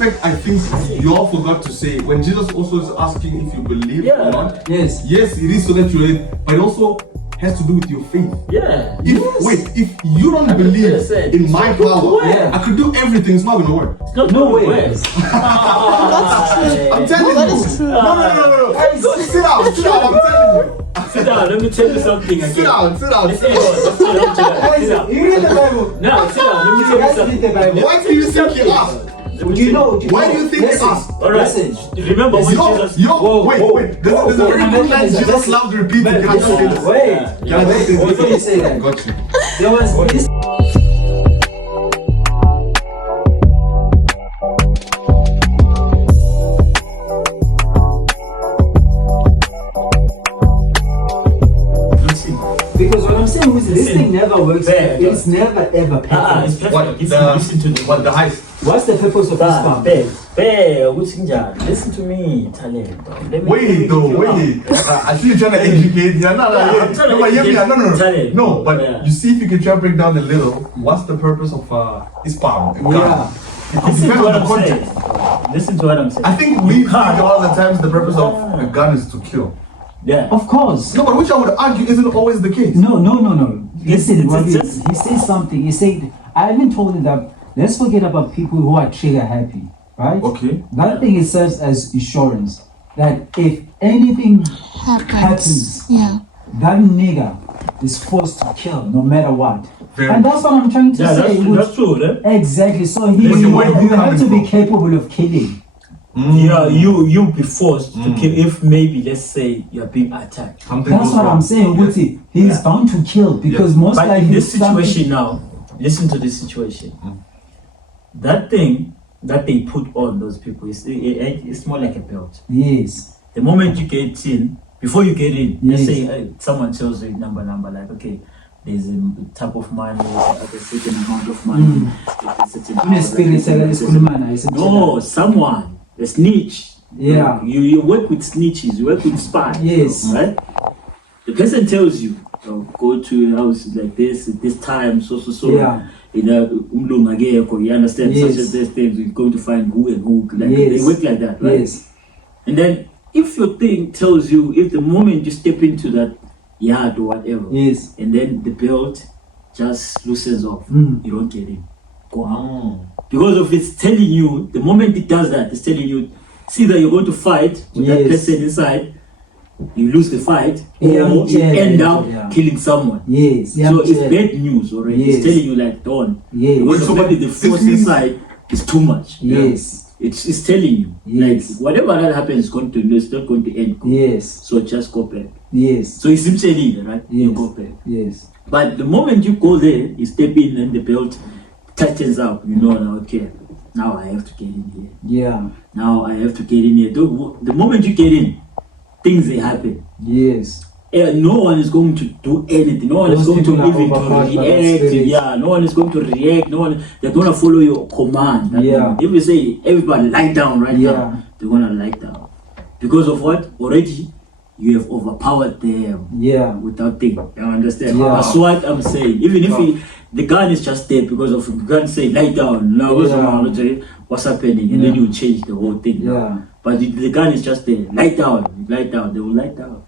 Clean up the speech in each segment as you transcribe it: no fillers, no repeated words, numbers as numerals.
aspect I think you all forgot to say, when Jesus also is asking if you believe or not. Yes, it is so that you're in, but it also has to do with your faith. If you don't believe in my power, I could do everything, it's not gonna work. no way. I'm telling you. No. Sit down, I'm telling you. Sit down, let me tell you something again. Sit down. Sit down. You read the Bible. No, sit down, let me tell you something. Why do you think he asked? Why do you think he asked? Alright, remember when Jesus... Wait. There's a very good line Jesus loved repeating. Can I just say this? Before you say that, Got you. there was this. Because what I'm saying is this thing never works. It's never ever perfect. It's perfect. Listen to the... What, the heist? What's the purpose of this farm? Listen to me, talent. Wait. I see you trying to educate. No, but you see if you can try to break down a little. What's the purpose of this farm? Listen to what I'm saying. Listen to what I'm saying. I think we think all the times the purpose of a gun is to kill. Yeah, of course. No, but which I would argue isn't always the case. No. Listen, he says something. He said, I even told him that let's forget about people who are trigger happy, right? Okay. That thing it serves as insurance that if anything happens, that nigga is forced to kill no matter what. And that's what I'm trying to say. That's true, Exactly. So you have to be capable of killing. Yeah, you'll be forced to kill if maybe let's say you're being attacked. That's what I'm saying. He's bound to kill because most but likely in this situation now, listen to this situation. That thing that they put on those people it's more like a belt. Yes. The moment you get in, before you get in, let's say someone tells you number like okay, there's a type of money, a certain amount of money, no, someone. A snitch. Yeah. You work with snitches, you work with spies. Yes. Right? The person tells you, go to a house like this at this time, so. Yeah. You understand? Yes. Such as this things, you're going to find who and who. Like they work like that, right? Yes. And then if your thing tells you, if the moment you step into that yard or whatever, yes, and then the belt just loosens off, you don't get in. Go out. Because of it's telling you, the moment it does that, it's telling you, see that you're going to fight with that person inside, you lose the fight, or you end up killing someone. Yes. So it's bad news already. It's telling you like, don't. Because maybe the force inside is too much. Yes. It's telling you, like, whatever that happens is it's not going to end good. Yes. So just go back. Yes. So it's telling you, right? Yes. You go back. Yes. But the moment you go there, you step in and the belt tightens up, you know, now, okay, now I have to get in here. Yeah. Now I have to get in here. The moment you get in, things they happen. Yes. No one is going to do anything. No one is going to even react. Yeah, no one is going to react. They're going to follow your command. If you say everybody lie down right now, they're going to lie down. Because of what? Already you have overpowered them. Yeah. Without thinking. You understand? Yeah. That's what I'm saying. Even if the gun is just there because of you can't say lie down. Now what's happening? And then you change the whole thing. Yeah. But the gun is just there. Lie down. They will lie down.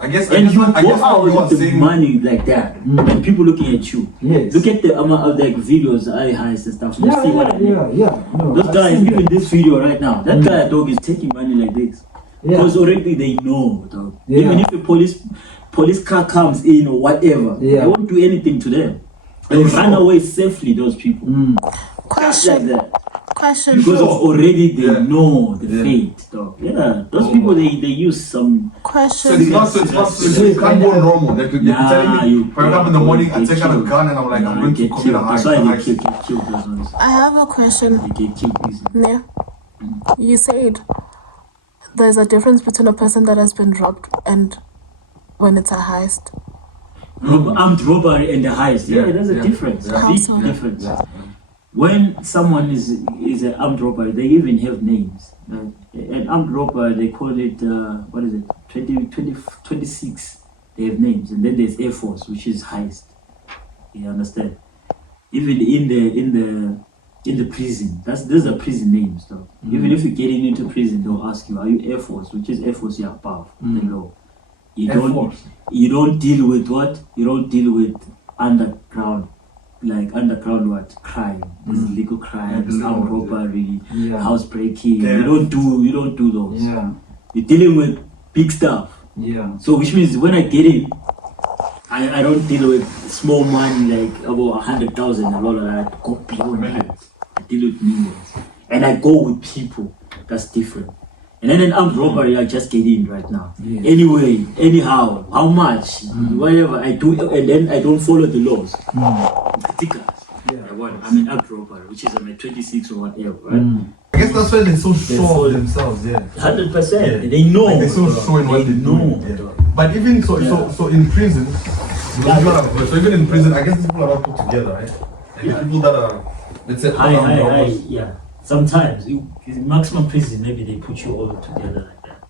I guess you go out with the money like that, and people looking at you. Yes. Look at the amount of like videos, heists and stuff. You see what I mean? No, those guys, even this video right now, that guy dog is taking money like this. Because already they know, dog. Even if the police car comes in or whatever, they won't do anything to them. They will run away safely, those people. Question. Like that. Question. Because of already they know the fate, dog. Those people they use some. Question. So you can't go normal. Like you're telling me, for example, in the morning I take out a gun and I'm like, I'm going to commit a heist. That's why they get killed. Those ones. I have a question. They get killed easily. Yeah. You said there's a difference between a person that has been robbed and when it's a heist. Armed robbery and a heist. Yeah, there's a difference. A big difference. Yeah. When someone is an armed robber, they even have names. An armed robber, they call it, 26. They have names. And then there's Air Force, which is heist. You understand? Even in in the prison. Those are prison names, though. Even if you're getting into prison, they'll ask you, are you Air Force? Which is Air Force, you're above the law. You don't deal with what? You don't deal with underground what? Crime. There's illegal crime, there's armed robbery, house breaking. You don't do those. Yeah. You're dealing with big stuff. Yeah. So which means when I get in, I don't deal with small money like about 100,000 and all of that. Go beyond that. I deal with millions. And I go with people. That's different. And then an armed robbery, I just get in right now. Yeah. Anyway, anyhow, how much, whatever I do, and then I don't follow the laws. Ridiculous. Yeah. I'm an armed robbery, which is I'm at 26 or whatever, right? I guess that's why they're so sure of themselves, 100%. Yeah. They know. Like they're so sure in what they know. Yeah. But even so in prison, so even in prison, I guess these people are not put together, right? Like the people that are, let's say, high, yeah. Sometimes, in maximum prison, maybe they put you all together like that.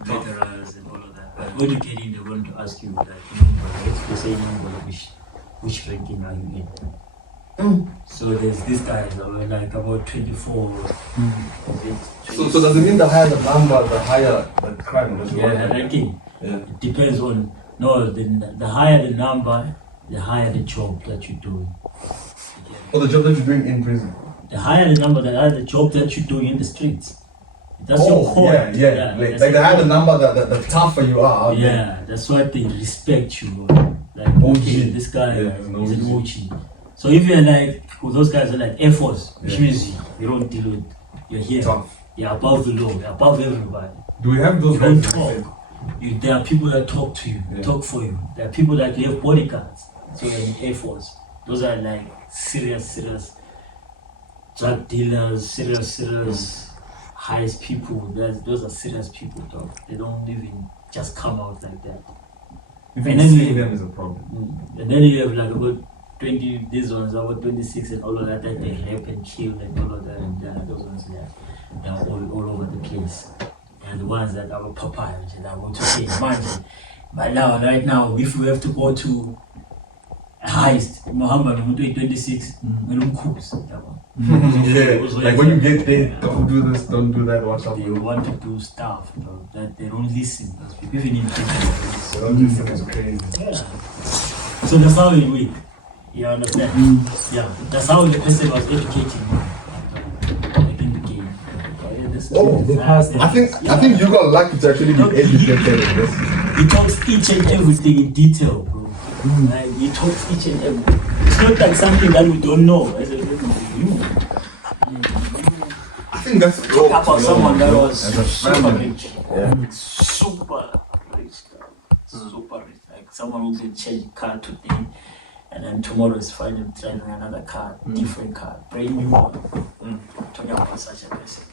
Veterans and all of that. But when you get in, they're going to ask you, like, they say, which ranking are you in? So there's this guy that were like about 24. So does it mean the higher the number, the higher the crime? Yeah, the ranking. Yeah. It depends on, the higher the number, the higher the job that you're doing. Or the job that you're doing in prison? The higher the number, the higher the job that you're doing in the streets. That's your core. Yeah. Like the higher the number, the tougher you are. Yeah, that's why they respect you. Like, okay, this guy is an OG. So if you're like, those guys are like Air Force, which means you don't deal with, you're here. Tough. You're above the law, you're above everybody. Do we have those guys? You don't talk. There are people that talk to you, talk for you. There are people that have bodyguards. So you're in Air Force. Those are like serious drug dealers, serious heist people. Those are serious people, though. They don't even just come out like that. And then seeing them is a problem. And then you have like about 20, these ones about 26 and all of that they rape and kill and all of that, and those ones they're all over the place. And the ones that are papaya, which I want to say, imagine. But right now, if we have to go to a heist, Muhammad, I'm doing 26, we don't cook. Like when you get there, don't do this, don't do that, watch out. They want to do stuff, bro, that they don't listen. Even in they don't listen, it's crazy. Yeah. So that's how we work. You understand? Yeah. That's how the person was educating me. Like in the game. I think you got lucky to actually be educated in this. He talks each and everything in detail, bro. Like, he talks each and everything. It's not like something that we don't know. I think that's talk about someone that was super rich. Yeah. Super rich. Super rich. Like someone who can change car today. And then tomorrow is finding driving another car, different car, brand new one. Talking about such a person.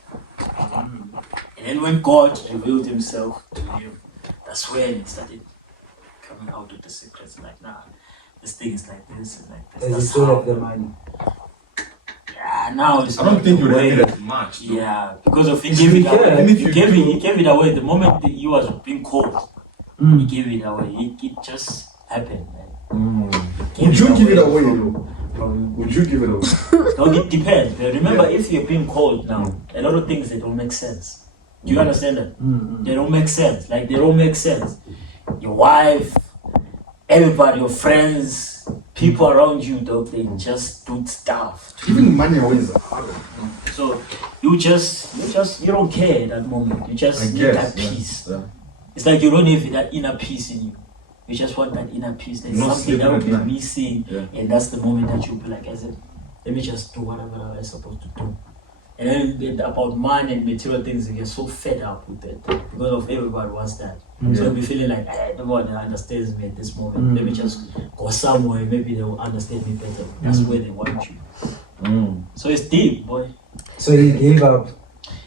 And then when God revealed himself to him, that's when he started coming out with the secrets. Like, nah, this thing is like this and like this. Does he still have the money? Yeah, now it's I don't think you need it much. Though. Yeah, because of he gave it away. He gave it away. The moment he was being called, he gave it away. It just happened, man. Would you give it away? Would you give it away? No, it depends. Remember, if you're being called now, a lot of things, they don't make sense. Do you understand that? They don't make sense. Like, they don't make sense. Your wife, everybody, your friends, people around you, dog, they just do stuff. Giving money away is hard. So you don't care at that moment. You just need that peace. Yeah. It's like you don't have that inner peace in you. You just want that inner peace. There's something that will be missing, and that's the moment that you'll be like, let me just do whatever I'm supposed to do. And then about money and material things, you get so fed up with it because of everybody wants that. So you'll be feeling like, nobody understands me at this moment. Let me just go somewhere, maybe they will understand me better. That's where they want you. So it's deep, boy. So he gave up.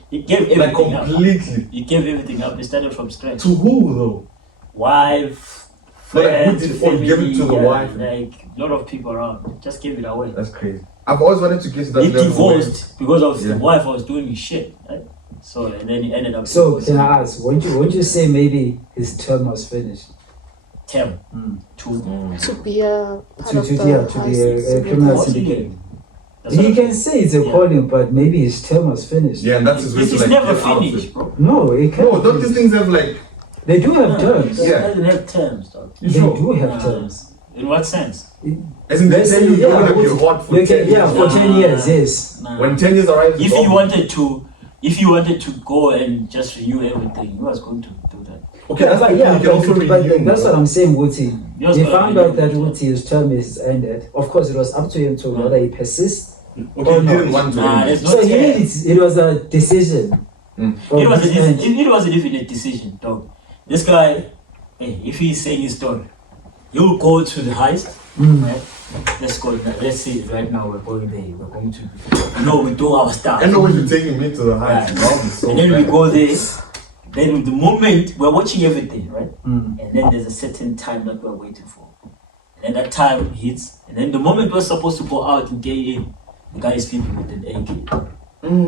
He gave everything completely. He gave everything up. He started from scratch. To who though? Wife, friends, family, give it to the wife. Like a lot of people around. Just give it away. That's crazy. I've always wanted to get to that level. He divorced because of the wife was doing his shit. Right? So and then he ended up. So can I ask? Won't you say maybe his term was finished? To be a part of to be a criminal syndicate. He can say it's a calling, but maybe his term was finished. Yeah, and that's his way to It's like never get out of finished, it. bro. No, it can't. No, don't these things have like... They do have terms. It Yeah. doesn't have terms, dog. They do have terms. In what sense? As in they Let's tell say, you you're gonna be yeah, hot for they 10 can, years. yeah, for 10 years, yes. Nah. When 10 years arrives, If you wanted to go and just renew everything, you was going to do that. Okay, that's but the thing, you can also renew. that's what I'm saying, Wuti. Yes, He but found renew out that it. Wuti's term is ended. Of course, it was up to him to whether he persists. Okay, you didn't want to. Nah, renew. it's not So fair. it was a decision. Mm. It From his end. wasn't even a decision, dog. This guy, if he's saying his story, you will go to the heist, right? Let's go. Let's see. Right now, we're going there. We're going to, we do our stuff. I know when you're taking me to the heights. Right. That would be so And then we bad. go there. Then the moment we're watching everything, right? Mm. And then there's a certain time that we're waiting for. And then that time hits. And then the moment we're supposed to go out and get in, the guy is sleeping with an AK.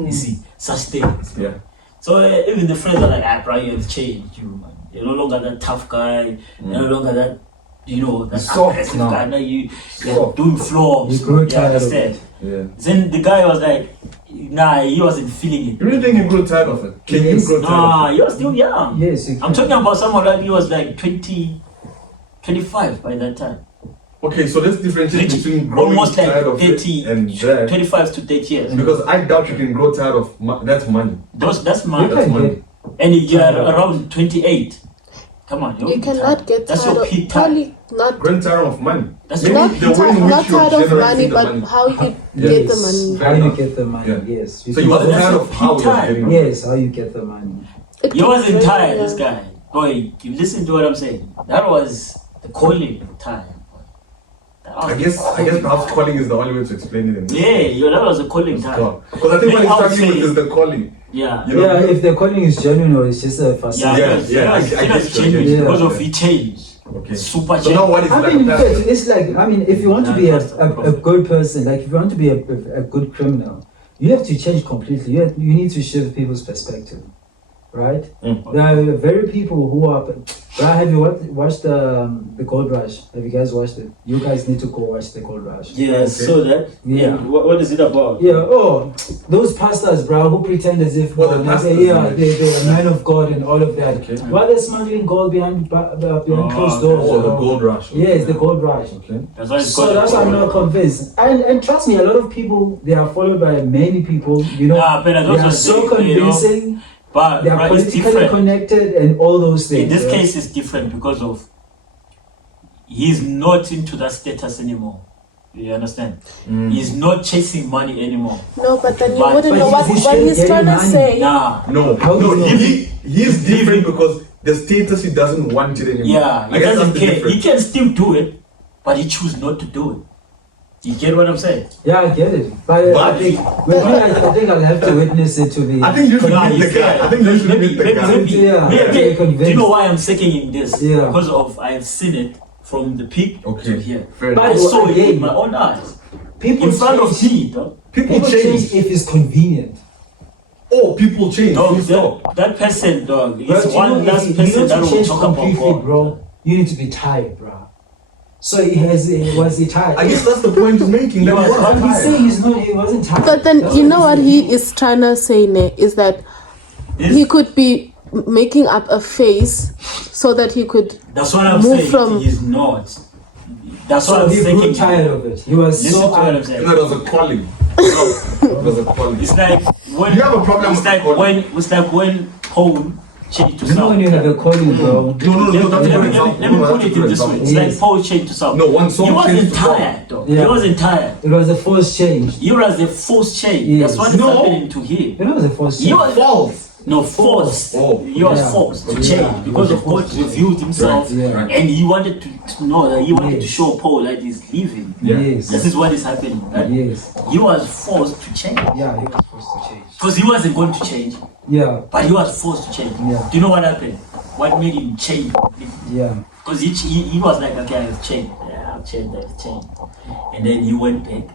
You see, such things. Yeah. So even the friends are like, bro, you have changed, man. You're no longer that tough guy. You're no longer that, that Soft aggressive now. guy. Now you're Soft. doing floors. You grew You tired of understand? Yeah. Then the guy was like, nah, he wasn't feeling it. You really think you grew tired of it? Can Yes. you grow tired Nah, of it? he was still young. Yes, you can. I'm talking about someone like he was like 25 by that time. Okay, so let's differentiate between growing Almost like tired of 30, it and that. 25 to 30 years. Because I doubt you can grow tired of that's money. That's You my. That's can money. get, And you're around 28. Come on, You cannot get That's tired your of peak time. probably not Growing tired of money. That's Maybe your the way in which not you're tired of generating money, the but money. how you Yeah. get the yes, money. how you get the money, Yeah. yes. So you But wasn't that's tired your of how peak you're time. getting money. Yes, how you get the money. It He could wasn't be tired, very this young. guy. Boy, you listen to what I'm saying. That was the calling time. That was I the guess calling perhaps time. calling is the only way to explain it in this. Yeah, that was a calling time. Because I think what Then he's I would struggling with say- is the calling. Yeah. You know? Yeah, if the calling is genuine or it's just a facade. Yeah, I I it was guess so, genuine yeah. because Yeah. of he changed. Okay. Super So now change. what is I like mean, that? it's like, I mean, if you want to be a good person, like if you want to be a good criminal, you have to change completely. You need to shift people's perspective, right? Mm. There are very people who are. Have you watched the Gold Rush? Have you guys watched it? You guys need to go watch the Gold Rush. Yeah, so that. Yeah. And what is it about? Yeah, oh, those pastors, bro, who pretend as if Well, the pastors, they're men of God and all of that. Okay. While they're smuggling gold behind closed doors. Oh, the gold rush. Yeah, it's the gold rush. Okay. That's why it's So called that's why I'm not convinced. And trust me, a lot of people, they are followed by many people, Nah, but they those are are so things, you know. convincing, But they are right, it's politically different. connected and all those things. In this right? case, it's different because of he's not into that status anymore. You understand? He's not chasing money anymore. No, but then you But- wouldn't but know what he's he's getting trying to money. say. Nah. No, How do you know? he's different because the status he doesn't want it anymore. Yeah, I he guess doesn't that's the care. difference. He can still do it, but he choose not to do it. You get what I'm saying? Yeah, I get it. But I But- think, with me, I think I'll have to witness it to be. I think you should Nah, meet the he's guy. I think you should meet the guy. Yeah, Maybe- convinced. do you know why I'm seconding this? Yeah. Because of I've seen it from the peak Okay, to here. fair But I enough. saw it again, with my own eyes. People In front of change. me, dog. People People change change. if it's convenient. Oh, people change. Dog, Full stop. that person, dog, Bro, is do you one know, last if you person need that to will change talk about completely, God. bro, you need to be tired, bro. So was he tired? I guess that's the point he's making. That He he was was But he's tired. saying he wasn't tired. But then That's you what know what he's he saying. is trying to say, ne, is that This- he could be making up a face so that he could That's what I'm move saying. from- He's not. That's what So I'm he grew saying. tired of it. He was Listen so to what I'm angry. saying. You know, it was a calling. It was a calling. It's like when You have a problem it's with like calling. when Paul changed to You know when you have a calling, bro. No, Let me that's a good put example. it in this way. It's Yes. like Paul changed to Saul. No, one song He wasn't changed to Saul. tired, though. Yeah. He wasn't tired. It was a forced change. He was a forced change. Yes. That's what is No. happening to him. You know, it was a forced He change. was False. no forced. Oh. He was Yeah. forced to Yeah. change because of God revealed himself, Right, yeah. and he wanted to know that he wanted to Yes. show Paul that he's leaving. Yeah. Yes. This is what is happening. Right? Yes. He was forced to change Yeah, he was forced to change. because he wasn't going to change, Yeah. but he was forced to change. Yeah. Do you know what happened? What made him change? Yeah. Because he was like, okay, I've changed. Yeah, I've changed. And then he went back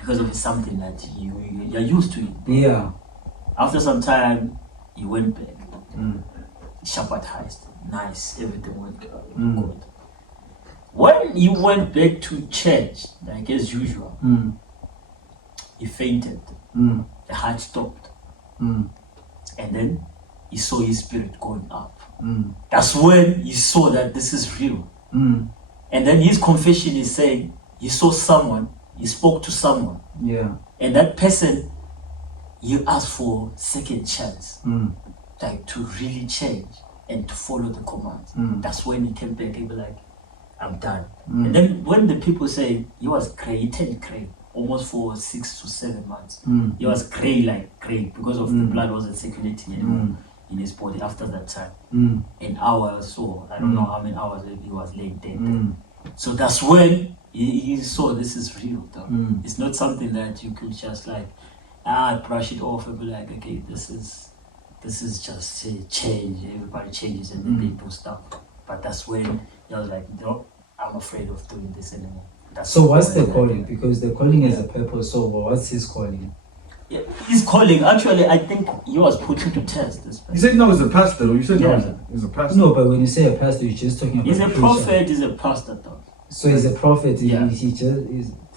because of something that you're used to it. Yeah. After some time, he went back. Mm. Shabbat heist. Nice. Everything went good. Mm. When he went back to church, like as usual, Mm. he fainted. The heart stopped. And then he saw his spirit going up. That's when he saw that this is real. And then his confession is saying he saw someone, he spoke to someone. Yeah. And that person, he asked for second chance. Like to really change and to follow the commands. That's when he came back and be like, I'm done. And then when the people say he was gray, he turned gray almost for 6 to 7 months. He was gray, like gray, because of the blood wasn't circulating anymore in his body after that time. An hour or so, I don't know how many hours he was laying dead. So that's when he saw this is real though. It's not something that you could just like brush it off and be like, okay, this is just a change, everybody changes and then they do stuff. But that's when he was like, no, I'm afraid of doing this anymore. So what's the calling? Because the calling is a purpose, so what's his calling? Yeah, his calling, actually, I think he was put to test this person. You said no, he's a pastor. You said no, he's a pastor. No, but when you say a pastor, you're just talking about He's a preacher. prophet, he's a pastor though. So he's a prophet, Yeah.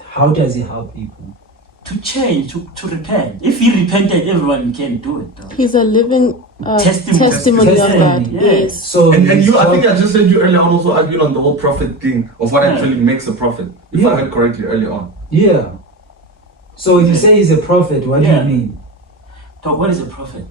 How does he help people? To change, to repent. If he repented, everyone can do it though. He's a living testimony of Testimony. that. Yeah. Yes. So And you, I think I just said you earlier on also argued on the whole prophet thing of what actually makes a prophet, if I heard correctly earlier on. Yeah. So when you say he's a prophet, what do you mean? So what is a prophet?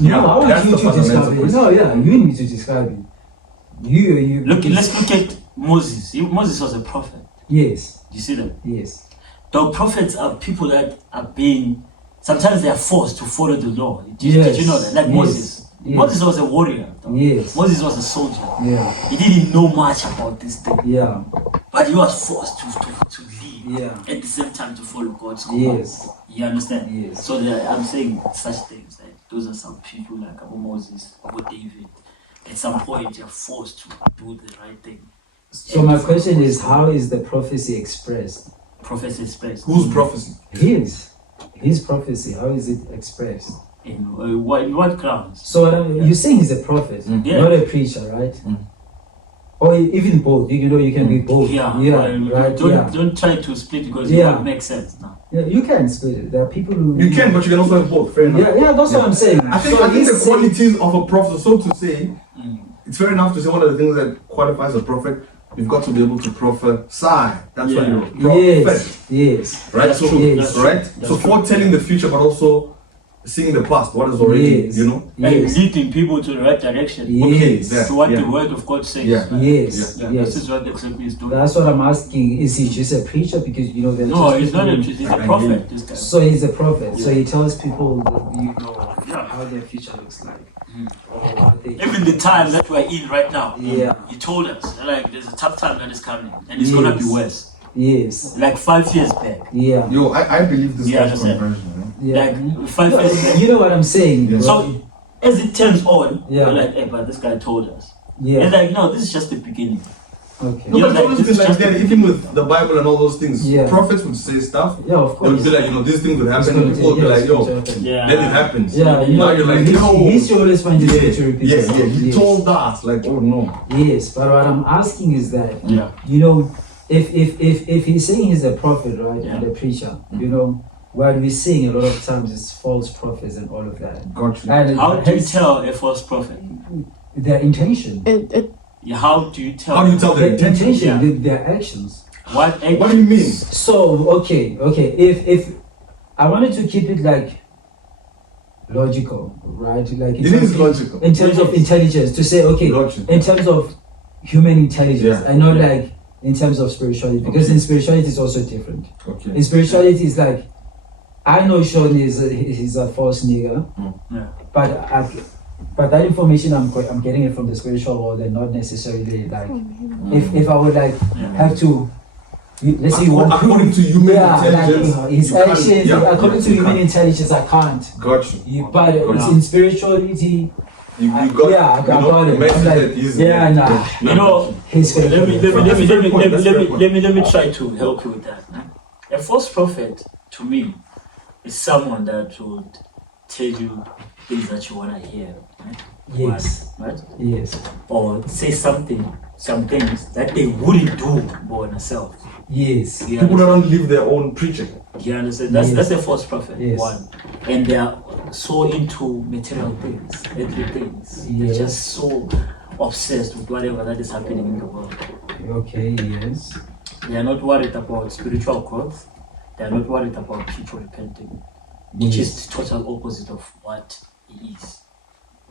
No, I want that's you the to describe fundamental it. question. No, yeah, you need to describe it. You. Let's look at Moses. Moses was a prophet. Yes. Do you see that? Yes. The prophets are people that are being, sometimes they are forced to follow the law. Did you know that? Like Moses. Yes. Moses was a warrior. Though. Yes. Moses was a soldier. Yeah. He didn't know much about this thing. Yeah. But he was forced to lead. Yeah. At the same time to follow God's commands. Yes. You understand? Yes. So I'm saying such things. Like those are some people like Abu Moses, Abu David. At some point you're forced to do the right thing. So my question is, how is the prophecy expressed? Prophecy expressed. Whose prophecy? His prophecy, how is it expressed? In what grounds? So you're saying he's a prophet, not a preacher, right? Or even both. You know, you can be both. Yeah. Right. Don't try to split because it won't make sense now. Yeah, you can split it. There are people who You can, but you can also have both. Fair enough. Yeah, that's what I'm saying. I think the qualities of a prophet, so to say, it's fair enough to say one of the things that qualifies a prophet, you've got to be able to prophesy. That's what you're a prophet. Yes. Right? That's So, true. That's right? true. So foretelling the future, but also seeing the past, what is already, Yes. you know? And leading people to the right direction. Okay, Yes. there. To what Yeah. the word of God says. Yeah. Yes. Yeah, Yes. this is what exactly is doing. That's what I'm asking. Is he just a preacher? Because you know, No, he's not a priest, he's a prophet. This guy. So he's a prophet. So he tells people, you know, Yeah. how their future looks like. Or what they- Even the time that we're in right now, Yeah. he told us like there's a tough time that is coming and it's gonna be worse. Yes. Like 5 years back. Yeah. Yo, I believe this Yeah, guy's understand. conversion, you know? Yeah. Like 5 years back. You know what I'm saying? Yeah. bro? So as it turns on, Yeah. we're like, hey, but this guy told us. Yeah. It's like, no, this is just the beginning. Okay. No, Yeah, but it's like, always this been is like just- that, even with the Bible and all those things. Yeah. Prophets would say stuff. Yeah, of They would course. be like, you know, these things would It's happen, gonna and people would be take- like, yes, yo, it's gonna happen. Yeah. then it happens. Yeah, you Now know, you're like, yo. history always finds a way to repeat Yeah, itself. he Yes. told us, like, oh no. Yes, but what I'm asking is that, Yeah. you know, if he's saying he's a prophet, right, Yeah. and a preacher, you know, what we're seeing a lot of times is false prophets and all of that. Got you. And How do you hence tell a false prophet? their intention? Yeah, how do you tell? How do you tell Their the intention? Yeah. their actions. What? What do you mean? So okay, if I wanted to keep it like logical, right? Like It is logical. in terms of intelligence, to say okay, Logical. in terms of human intelligence, Yeah. and not like in terms of spirituality, because in spirituality it's also different. Okay. In spirituality, it's like I know Sean is a false nigger, Yeah. but that information I'm getting it from the spiritual world and not necessarily like if I would like have to. Let's say according to human intelligence, like, his you can't- actions, yeah, according to you human can't. intelligence, I can't. Got you. But it's in spirituality, You got, yeah, I you know, got the it. message I'm like, that is yeah, nah. You know, His faith. let me That's let me try to help you with that. A false prophet, to me, is someone that would tell you things that you wanna hear. Right? Yes. Right? Yes. Or say some things that they wouldn't do for themselves. Yes. You People understand? don't live their own preaching. You understand? That's Yes. a false prophet. Yes. One, and they are so into material things, earthly things. They're Yes. just so obsessed with whatever that is happening in the world. Okay, yes. They are not worried about spiritual growth. They are not worried about people repenting, which is the total opposite of what he is.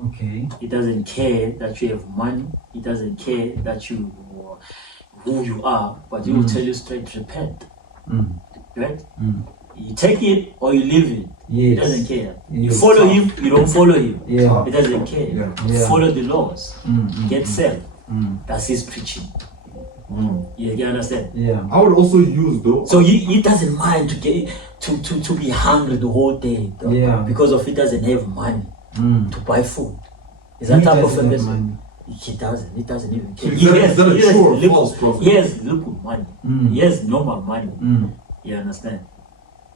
Okay. He doesn't care that you have money. He doesn't care that you who you are, but he will tell you straight, repent. Right? You take it or you leave it. He Yes. doesn't care. You Yes. follow him, you don't follow him. Yeah. He doesn't care. Yeah. Follow the laws. Get saved. Mm. That's his preaching. You understand? Yeah. I would also use though. So he doesn't mind to get to be hungry the whole day, though, Yeah. because of he doesn't have money to buy food. Is that He type of a doesn't have person? money. He doesn't. He doesn't even care. Is that a true or little, false prophet? he has little money. Mm. He has normal money. Mm. You understand?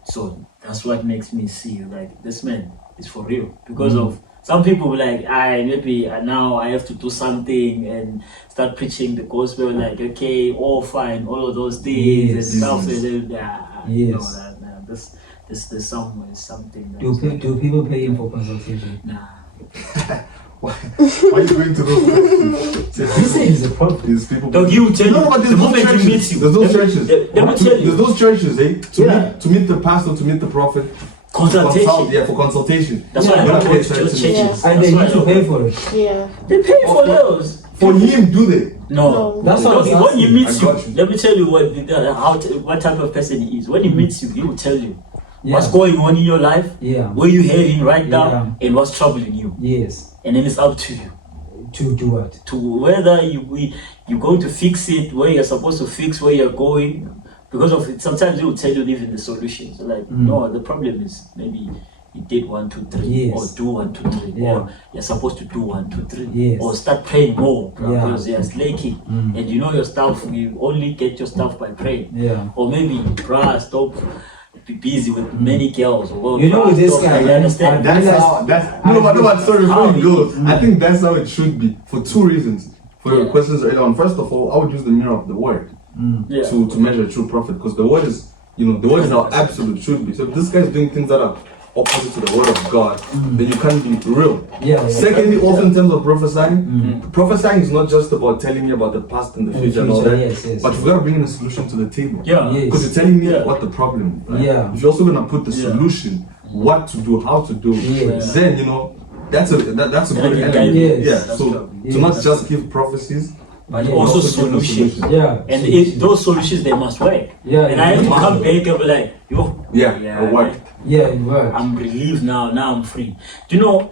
So that's what makes me see like this man is for real. Because of some people like maybe now I have to do something and start preaching the gospel. Like okay, all fine, all of those things Yes. and stuff. Yes. No, this somewhere is something. Do people pay him for consultation? Nah. Why are you going to those questions? He said he's a prophet. These people. Dog, he will tell No, you but there's the those moment churches. he meets you. There's those churches. Let me tell you. There's those churches, eh? Yeah. To meet the pastor, to meet the prophet. Consultation. For consultation. That's Yeah. why I You don't gotta go pay to attention. church changes. And they need to pay for it. Yeah. They pay for those. For him, do they? No, That's what I was Because when he asking. meets I you, got you. let me tell you what type of person he is. When he meets you, he will tell you what's Yeah. going on in your life, Yeah. where you're heading right now, and what's troubling you. Yes. And then it's up to you To do what? to whether you're going to fix it, where you're supposed to fix, where you're going. Because of it, sometimes he will tell you even the solutions. Like, no, the problem is maybe you did 1, 2, 3, Yes. or do 1, 2, 3, Yeah. or you're supposed to do 1, 2, 3, Yes. or start praying more Yeah. because you're slaking, and you know your stuff. You only get your stuff by praying, Yeah. or maybe stop be busy with many girls. Or You know, with this guy, you understand? Sorry, How before you go, he- I think that's how it should be for two reasons. For your Yeah. questions earlier on, first of all, I would use the mirror of the word Yeah. to measure a true prophet, because the word is, the word is our absolute should be. So if this guy's doing things that are opposite to the word of God, then you can't be real. Yeah. Secondly, also in terms of prophesying, prophesying is not just about telling me about the past and the future and all that, Yes. but we've got to bring in a solution to the table. Yeah. Yes. Because you're telling me Yeah. what the problem is, right? Yeah. If you're also gonna put the Yeah. solution, what to do, how to do, Yes. then that's a good Yeah, element. yes. Yeah. That's So true. to not just give prophecies, But Yeah. also give the solutions. Yeah. And those solutions, they must work. Yeah, And I have to yeah. come back and be like, yo, it worked. Yeah, it worked. I'm relieved now. Now I'm free. Do you know?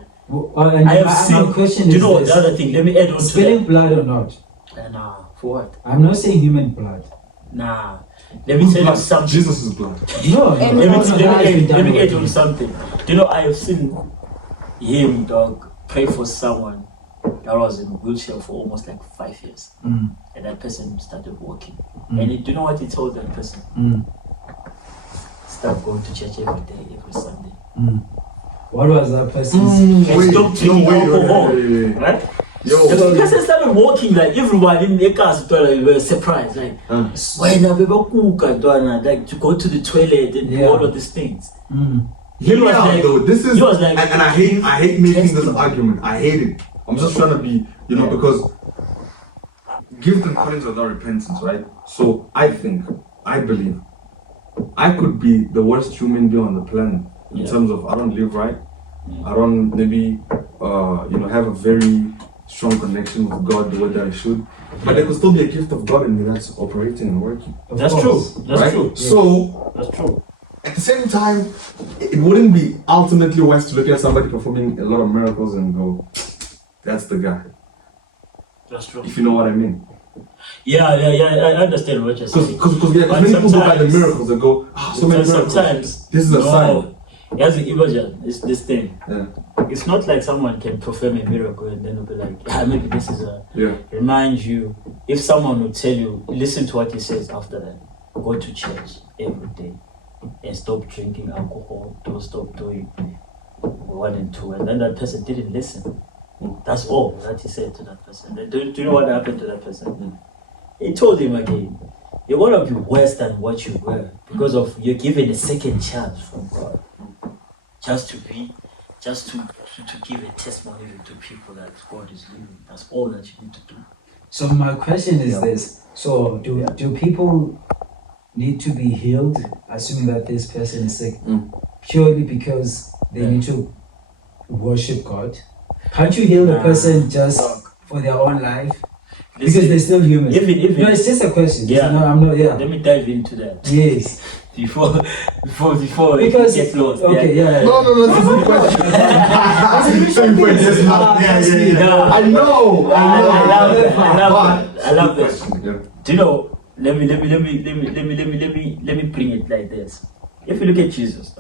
And I have my seen. question Do you is know this. the other thing? Let me add on to Spilling blood or not? that. Nah, for what? I'm not saying human blood. Nah. Let me tell you something. Jesus' blood. No, And no, Let me, no, let that has me, been add, let done me add on already. something. Do you know I have seen him, dog, pray for someone that was in a wheelchair for almost like 5 years. Mm. And that person started walking. And do you know what he told that person? Mm. Start going to church every day, every Sunday. Mm. What was that person's? And Wait, stop drinking alcohol. wait. Right? Yo. The person started walking, like everyone in the cars were surprised. Like, when I like to go to the toilet and do Yeah. all of these things. Mm. Hear me was out, like- though. This is, he was like- and I hate making this testing. argument. I hate it. I'm just trying to be, because gift and callings without repentance, right? So I believe, I could be the worst human being on the planet in Yeah. terms of I don't live right. I don't maybe, have a very strong connection with God the way that I should. But there could still be a gift of God in me that's operating and working. Of That's course. true. That's right? true. So That's true. at the same time, it wouldn't be ultimately wise to look at somebody performing a lot of miracles and go, that's the guy. That's true. If you know what I mean. Yeah, I understand what you're saying. Because But many people go by the sometimes- miracles and go, so many miracles. Sometimes This is a sign. As an Ibajan, it's this thing. Yeah. It's not like someone can perform a miracle and then it'll be like, maybe this is a Yeah. remind you. If someone will tell you, listen to what he says after that. Go to church every day and stop drinking alcohol. Don't stop doing 1 and 2. And then that person didn't listen. That's all that he said to that person. Then do you know what happened to that person? He told him again, you're gonna be worse than what you were because of you're given a second chance from God. Just to give a testimony to people that God is living. That's all that you need to do. So my question is this. So do people need to be healed, assuming that this person is sick, purely because they need to worship God? Can't you heal the person just for their own life? Because they're still human. Even no, it's just a question. Yeah. No, I'm not. Yeah. Let me dive into that. Yes. Before Because it gets lost. okay, yeah. No, that's a good question. I know. I love this. Do you know? Let me bring it like this. If you look at Jesus,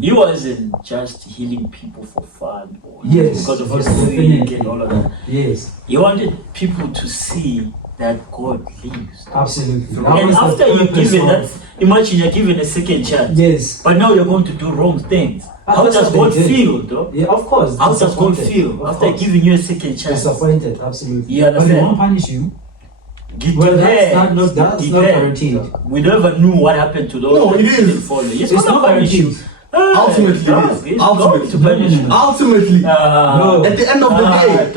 he wasn't just healing people for fun or because of his music and all of that. Yes. He wanted people to see that God lives. Absolutely. And after you give it that, imagine you're given a second chance. Yes. But now you're going to do wrong things. How does God feel, though? Yeah, of course. How does God feel after giving you a second chance? Disappointed, absolutely. You understand? But he won't punish you. Well, that's not guaranteed. We never knew what happened to those. No, it is. It's not guaranteed. Ultimately, ultimately, no. At the end of the day,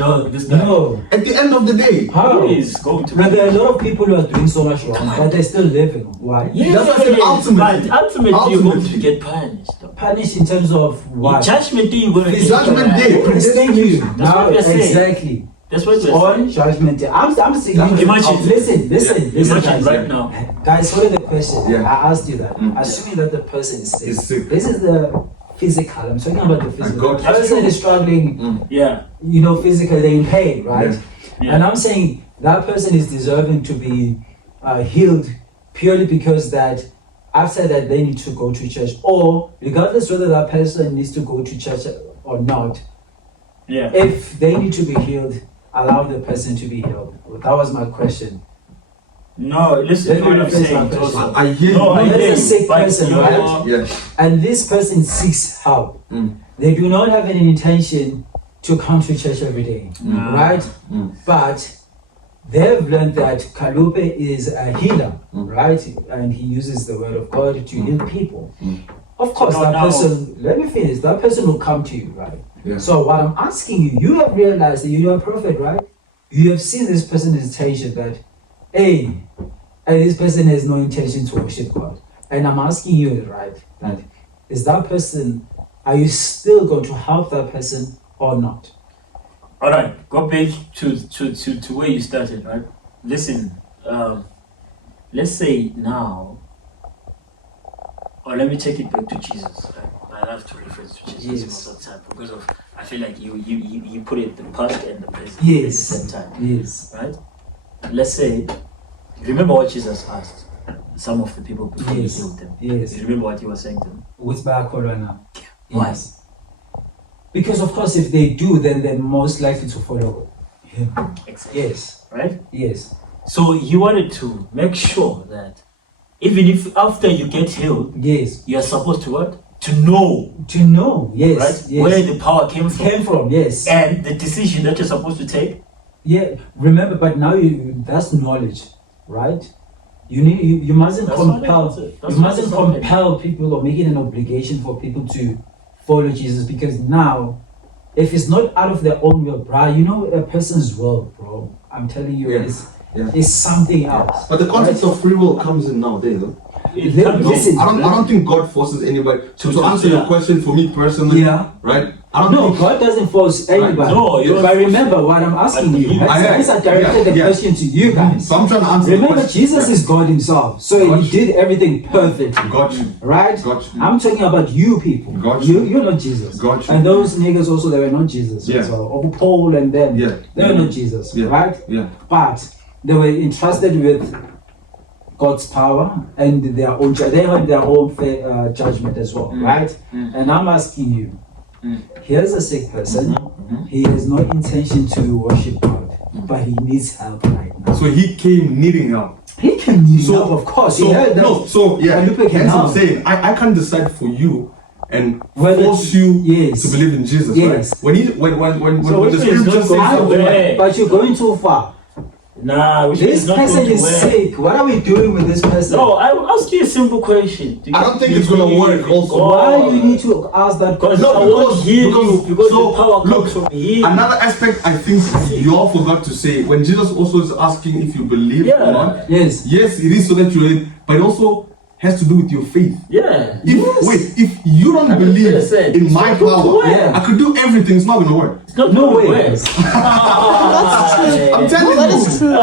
no. At the end of the day, how is going to? But there are a lot of people who are doing so much wrong, but they're still living. Why? That's what I said, ultimately. But ultimately, you're going to get punished. Punished in terms of what? Judgment day, you're going to get Judgment day. Thank you. That's now, what we're saying. exactly. That's what we're on saying. Judgment day. I'm saying. Imagine. Listen, Imagine guys. right now. Guys, hold the question. Yeah. I asked you that. Assuming that the person is sick. Is sick. This is the physical. I'm talking about the physical. The God. person is struggling. Yeah. Physically in pain, right? Yeah. And I'm saying that person is deserving to be healed purely because that after that they need to go to church, or regardless whether that person needs to go to church or not. Yeah. If they need to be healed, allow the person to be healed. That was my question. No, listen to what I'm saying. I hear you. No, I hear There's a you. sick person, right? Yeah. And this person seeks help. They do not have any intention to come to church every day, right? But they've learned that Kalupe is a healer, right? And he uses the word of God to heal people. Of course, person, let me finish, that person will come to you, right? Yeah. So what I'm asking you, you have realized that you're a prophet, right? You have seen this person's intention that, hey, and this person has no intention to worship God. And I'm asking you, right, that is that person, are you still going to help that person or not? All right, go back to where you started, right? Listen, let's say now, or let me take it back to Jesus. Right? I love to refer to Jesus most of the time because of I feel like you put it the past and the present at the same time. Yes. Right? Let's say, remember what Jesus asked some of the people before he healed them. Yes. You remember what he was saying to them? What's back now? Why? Yes. Because of course if they do, then they're most likely to follow him. Exactly. Yes. Right? Yes. So he wanted to make sure that even if after you get healed, yes, you are supposed to what? To know. To know, yes. Right? Yes. Where the power came from. Yes. And the decision that you're supposed to take. Yeah, remember, but now that's knowledge, right? You mustn't compel people or make it an obligation for people to follow Jesus, because now if it's not out of their own will, bro, a person's will, bro, I'm telling you, it's something else. But the concept of free will comes in nowadays, though. Listen, I don't think God forces anybody. To answer your question, for me personally, right? God doesn't force anybody. Right. No, but remember what I'm asking you. I directed the question to you guys. So I'm trying to answer. Remember, Jesus is God Himself, so He did everything perfectly. Got you. Right? Got you. I'm talking about you people. Got you. You're not Jesus. Got you. And those niggas also, they were not Jesus. Yeah. So Paul and them, they were not Jesus. Yeah. Right? Yeah. But they were entrusted with God's power and their own. They had their own judgment as well, right? And I'm asking you. Here's a sick person. He has no intention to worship God, but he needs help right now. So he came needing help. He can need help, of course. Hence I'm saying I can't decide for you and force you to believe in Jesus. Yes. Right? When the scripture says something, but you're going too far. Nah, we This not person going to is work. sick. What are we doing with this person? No, I will ask you a simple question. Do you I don't think it's gonna believe work in also. God? Why do you need to ask that Because question? I won't heal you because so, the power look, comes from Him. Another aspect I think you all forgot to say, when Jesus also is asking if you believe Yeah. or not, Yes. yes, it is so that you're in, but it also has to do with your faith. Yeah. If you don't believe 100%. in my power, Yeah. I could do everything, it's not gonna work. It's not No going to way. work. That's true. I'm telling That you. is true. No.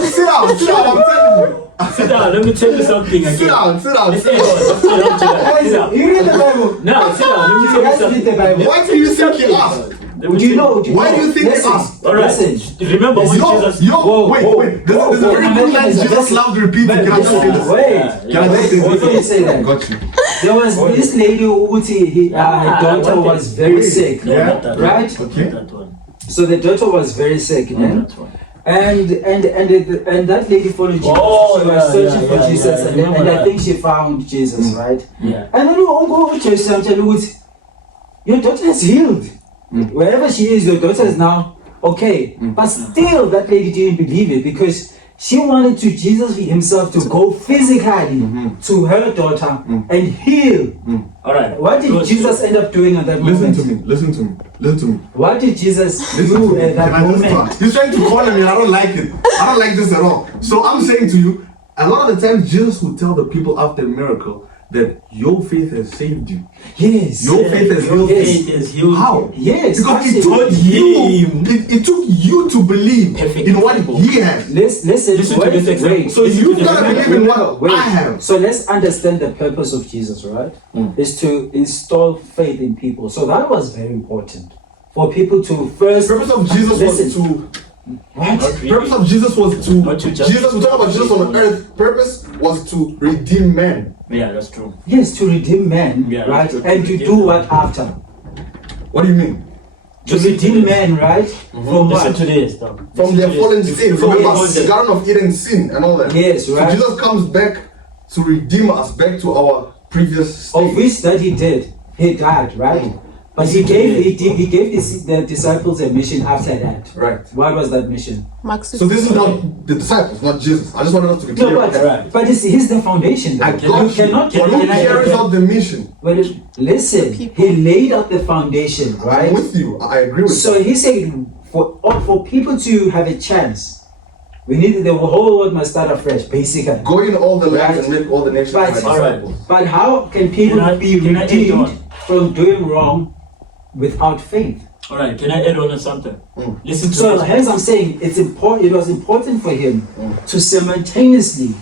Sit down, I'm telling you. Sit down, let me tell you something again. Sit down. Let's end on. Let's end on to that. Sit down. You read the Bible. Now, sit down. Let me tell you Guys read something. the Bible. Why do you think he asked? Let me Do you tell know? Why do you think he Listen. asked? All right. Listen. Remember when Jesus... Wait. There's a very good line Jesus Listen. loved repeating. Can I just say this? Wait. Can I just say Before you say that, Got you. there was this lady Uti, her daughter was very sick, No, not that right? one. Okay. Not that one. So the daughter was very sick, Not yeah? that one. And that lady followed Jesus. Oh, She was yeah, searching yeah, for Jesus, yeah, and, then, yeah. and I think she found Jesus, right? Yeah. And then Jesus said, your daughter is healed. Wherever she is, your daughter is now okay. But still, that lady didn't believe it because she wanted Jesus himself to go physically to her daughter and heal. All right. What did Jesus end up doing at that moment? Listen to me. What did Jesus Listen to do me. at that Can I just moment? talk? He's trying to corner me. I don't like it. I don't like this at all. So I'm saying to you, a lot of the times Jesus would tell the people after a miracle that your faith has saved you. Yes. Your faith has healed you. Faith is healed. How? Yes. Because it absolutely. took you. It took you to believe Perfect in what people. He has. Listen to wait, this example. wait. So you've got to believe in what Wait. I have. So let's understand the purpose of Jesus, right? Is to install faith in people. So that was very important for people to first. Purpose of Jesus was Listen. to. What? Purpose of Jesus was to. Not to just- Jesus. We talk about Jesus on earth. Purpose was to redeem man. Yeah, that's true. Yes, to redeem man, Yeah, right? to And to redeem do man. what after? What do you mean? To redeem man, right? From Listen what? to this, though. From their fallen state. From Remember, yes. the Garden of Eden sin and all that. Yes, right. So Jesus comes back to redeem us back to our previous state. Of which that he did. He died, right? But he gave the disciples a mission after that. Right. What was that mission? So this is not the disciples, not Jesus. I just wanted us to be clear. No, but he's the foundation. I though. got You cannot. Who carries out the mission? Well, listen, he laid out the foundation, I'm right? with you. I agree with So you. he said, for people to have a chance, we need the whole world must start afresh, basically. Go in all the lands Right. and make all the nations But- my disciples. But how can people be can I add redeemed on? from doing wrong without faith? All right, can I add on something? Listen to So this. hence I'm saying it's important. It was important for him to simultaneously,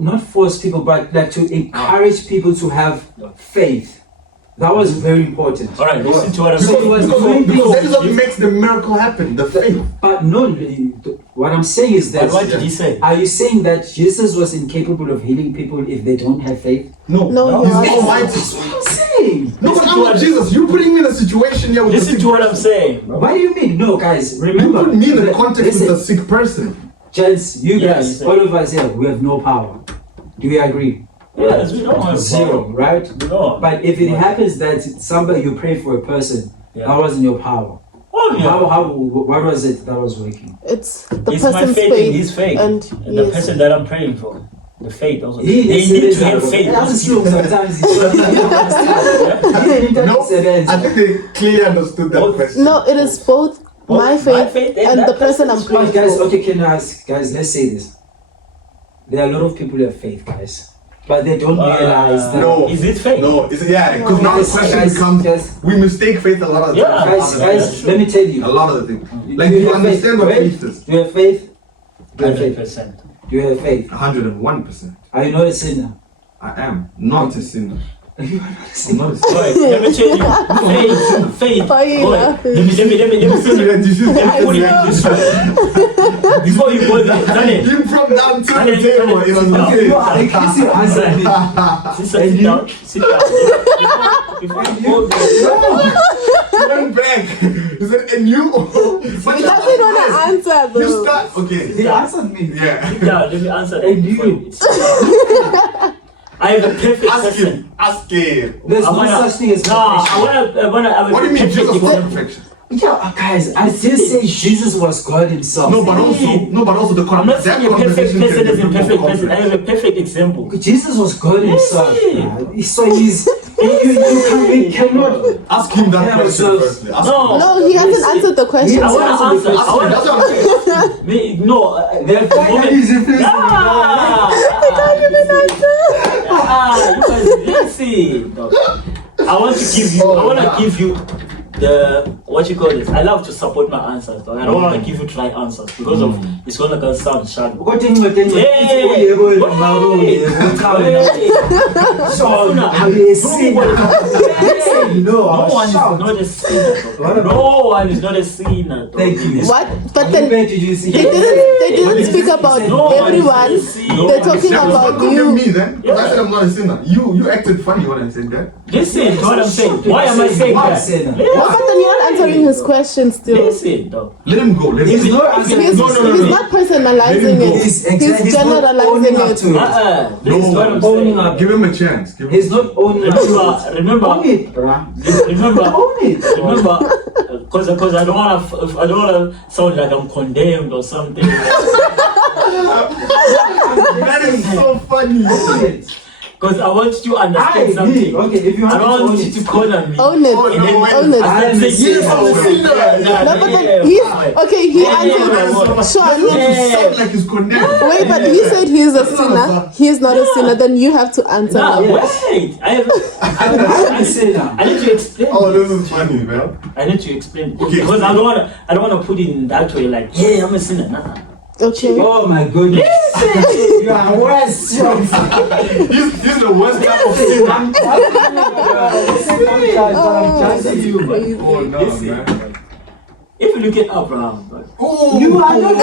not force people, but like to encourage people to have faith. That was very important. All right, listen to what I'm So saying. he was Because doing that is what this, makes the miracle happen, the faith. but no. What I'm saying is that. But what did he say? Are you saying that Jesus was incapable of healing people if they don't have faith? No, No, He's you're almighty. That's what I'm saying. No, but I'm not Jesus. You're putting me in a situation here with Listen the to what I'm saying. What do you mean? No, guys, You remember. put me in the context listen, with a sick person. gents, you Yeah, guys, you said- all of us here, we have no power. Do we agree? Yes, we don't have Zero, power. right? We don't. But if it happens that somebody you pray for a person, Yeah. that wasn't your power. Oh, yeah. What was it that was working? It's the It's my person's faith in his faith. and the yes. person that I'm praying for. The faith also. He They is need to have faith. That's true. Sometimes it's No, I think they clearly understood that Both. question. No, it is both my faith and that the person I'm person's praying But guys, for. okay, can I ask, guys, let's say this. There are a lot of people who have faith, guys. But they don't realize that. No. Is it faith? No, it's because now the Guys, question guys, becomes: guys. we mistake faith a lot of the Yeah. time. Guys, let me tell you. a lot of the things. Like Do you have understand what right? faith is. Do you have faith? Do you have faith? 100%. Do you have faith? 101%. Are you not a sinner? I am not a sinner. Are you not a I'm sinner? not a sinner. Alright, let me tell you. Faith. Why are you Boy, laughing? let me put it this way. Before you go there, Daniel. You from down to the Daniel, table. It was Daniel, not Okay, faith. no, I guess you answered me. Sister, sit down. Sit down. Before you go there. Went back. He said, and you? But He doesn't want to answer You though. start. Okay. He answered me. Yeah. Sit down. Let me answer that. And before you. sit down. I have a perfect Ask person. him. Ask him. There's I no wanna- such thing as No, perfection. I wanna have a What do you mean perfect Jesus was example. perfection? Yeah, guys, I did say Jesus was God himself. No, but also the I'm not saying a perfect conversation person can is a be perfect more person. I complex. have a perfect example. Jesus was God himself. Yes. So he's you cannot Ask him that Yeah, question so- firstly. Ask No. him. No, he hasn't answered the question. I want to answer. Ask him. That's what I'm saying. The moment. he's influencing You guys, listen. I want to give you the what you call this. I love to support my answers, but I don't want to give you dry answers because of it's gonna sound sharp. No one is not a sinner. Thank you. What? But then Where did you see? they didn't speak about everyone. They're talking Yeah, about condemn me you. then. Because I said I'm not a sinner. You acted funny when I said that. Listen to what I'm saying. Why am I saying Why that? sinner? Well, but then you're not answering his question still. Listen, dog. Let him go. Let him He's go. not answering. He's, No. he's not personalizing it. He's generalizing up it. to it. This is what I'm owning saying. up. Give him a chance. Give him He's not owning up to it. Remember, Own it, bruh. remember, Own it. remember, because I don't want to sound like I'm condemned or something. That is so funny. Own it. Because I want you to understand something. Okay, if you I want to don't own want you it. to corner me. Own it. Oh, no, wait. Own it. I am a Yes, I'm a sinner. No, but then he's okay. He answered. Sean. You sound like he's condemned. Wait, but he said he's a sinner. He's not a sinner. Then you have to answer No, now. wait. I'm a sinner. I need to explain. Oh, this is funny, man. I need to explain it. Okay. Because I don't want to put it in that way. Like, yeah, I'm a sinner. Nah. Okay. Oh my goodness. You are worse. He's the worst type of sinner. I'm telling you, I'm judging you. Crazy. Oh no, Listen. man. If you look at Abraham, right? Oh, You are not.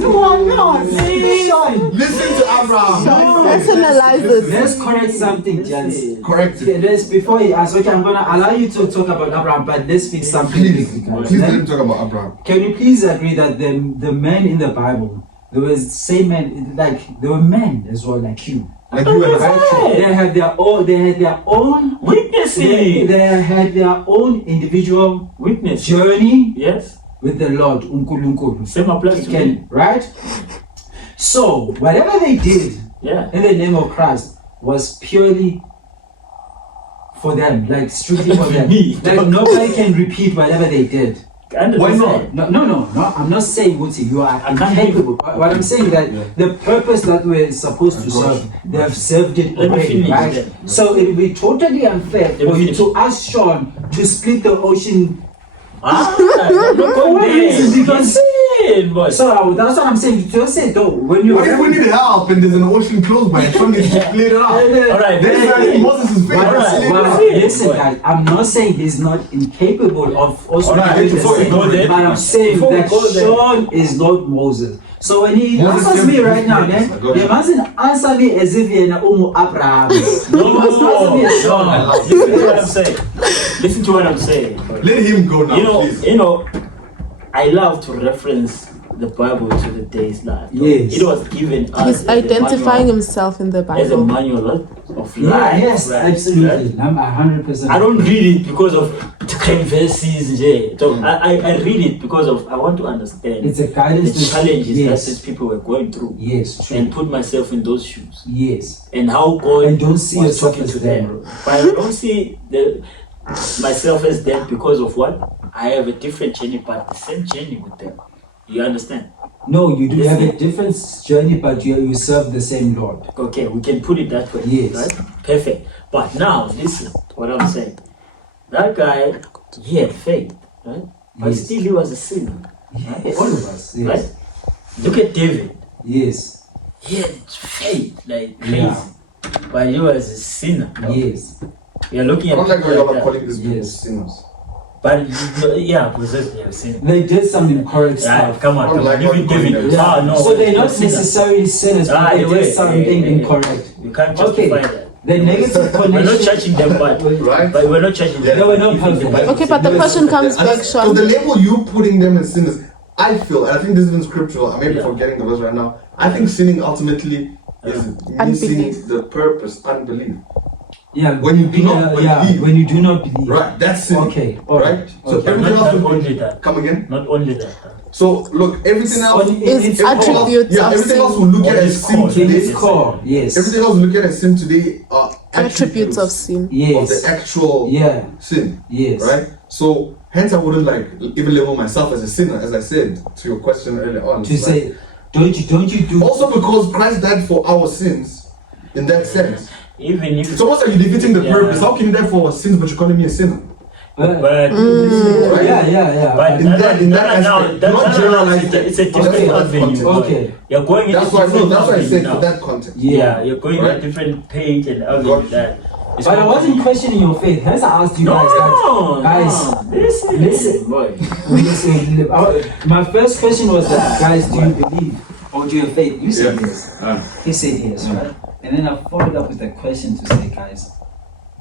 You are not. Sean. listen to Abraham. Personalize it. Let's correct something, gents. Correct Okay, it. before he asks, okay, I'm gonna allow you to talk about Abraham, but let's fix something Please, big, guys. please let him talk about Abraham. Can you please agree that the men in the Bible, there was same men, like there were men as well, like you. Like you and Right? They had their own. They had their own Witnessing. They had their own individual Witness. journey Yes. with the Lord. Unkulunkulu. Same applies to me. Can, right? So whatever they did Yeah. in the name of Christ was purely for them, like strictly for them. Me. Like nobody can repeat whatever they did. Why not? No. I'm not saying Wuti, you are I can't incapable. What I'm saying is that the purpose that we're supposed to serve, they have served it Let me already, finish right? then. So it will be totally unfair Let me for you finish. to ask Sean to split the ocean. I'm not going what reason? there. Because- Listen, boy. So that's what I'm saying. Just say though, when you What if we need help and there's an ocean close by? Sean needs to clear it out. Alright, This is Moses' face. Alright, Well, Listen, listen, boy. guys. I'm not saying he's not incapable of also Alright, doing the before we same, go there- but I'm saying before we that go there- Sean is not Moses. So when he Moses answers said me he's right now, Moses. then Go he ahead. mustn't answer me as if he's Abraham. No, I love listen to what I'm saying. Listen to what I'm saying. Let him go now, please. I love to reference the Bible to the day's life. Yes. It was given us He's as a identifying manual- himself in the as a Bible. manual of Yeah, life. yes, right? absolutely. Right? I'm 100%. I don't read it because of the kind verses. Yeah. So I read it because of I want to understand It's a guidance the to challenges that yes. these people were going through Yes, true. and put myself in those shoes. Yes. And how God And don't see was yourself talking as to them. them. But I don't see myself as them because of what? I have a different journey, but the same journey with them. You understand? No, you do Yes. have a different journey, but you serve the same Lord. Okay, we can put it that way. Yes. Right? Perfect. But now, listen what I'm saying. That guy, he had faith, right? But Yes. still he was a sinner. Yeah, all of us. Yes. Right? Look at David. Yes. He had faith like crazy. Yeah. But he was a sinner. Yes. You're looking I at don't like people how like you're that. calling these people Yes. sinners. But yeah, because they have sinned. They did some incorrect Yeah, stuff. come on, come on. Like Even what David. David- Ah, no. So they're not they're sinners. necessarily sinners, but Ah, they wait, did something incorrect. You can't Okay. justify that. The negative We're not connection. judging them, but Right? we're not judging Yeah. them. They were not Even the perfect. Bible Okay, says- but the question comes back, So Sean. the label you putting them as sinners, I feel, and I think this is in scriptural, I may be Yeah. forgetting the verse right now. I think sinning ultimately is missing Unbelief. the purpose, unbelief. Yeah, When you do not believe. when you do not believe. Right, that's sin. Okay, all right. So Okay. everything else Not will only that. come again. Not only that. So look, everything else. It's everything else- attributes Yeah, of everything sin. else will look at Or as it's sin called. In today. its core, yes. Everything else we look at as sin today are Attributes of sin. of Yes. the actual Yeah. sin. Yes. Right? So hence I wouldn't like even label myself as a sinner, as I said to your question earlier on. To It's say, don't you do? also because Christ died for our sins in that sense. Even if It's almost like you're defeating the Yeah. purpose. How can you die for our sins but you're calling me a sinner? but Right? Yeah. But In that aspect, not generalized. it's a different That's what avenue. context. Okay. You're going in That's a why different that's why I avenue said now. for that context. Yeah, you're going Right. a different page and avenue Got with that. It's But I not- wasn't questioning your faith. Hence, I asked you No, guys that. Guys, listen. boy. listen. My first question was that, guys, do you believe or do you have faith? You said Yeah. yes. He said yes, right? And then I followed up with a question to say, guys,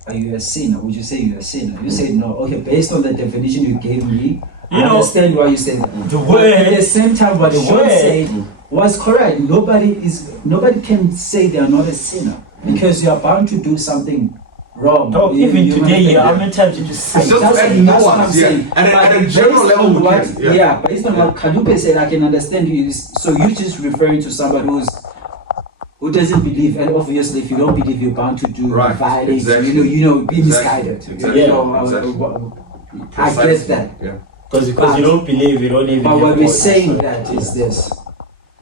are you a sinner? Would you say you're a sinner? You said no. Okay, based on the definition you gave me, I understand why you said that. The But word- at the same time, what the Sean word- said was correct. Nobody can say they are not a sinner because you are bound to do something wrong. Dog, even You today, understand how that? many times did you say? It's just That's to add what I'm nuance, yeah. saying. And But at a general based level, on we what, can, yeah. based on what Kalupe said, I can understand you. So you're just referring to somebody who doesn't believe, and obviously, if you don't believe, you're bound to do Right, violate. exactly. You know, be Exactly, misguided. exactly, You know, exactly. I get that. Yeah. Because But- you don't believe, you don't even. But have what we're God. saying that is this: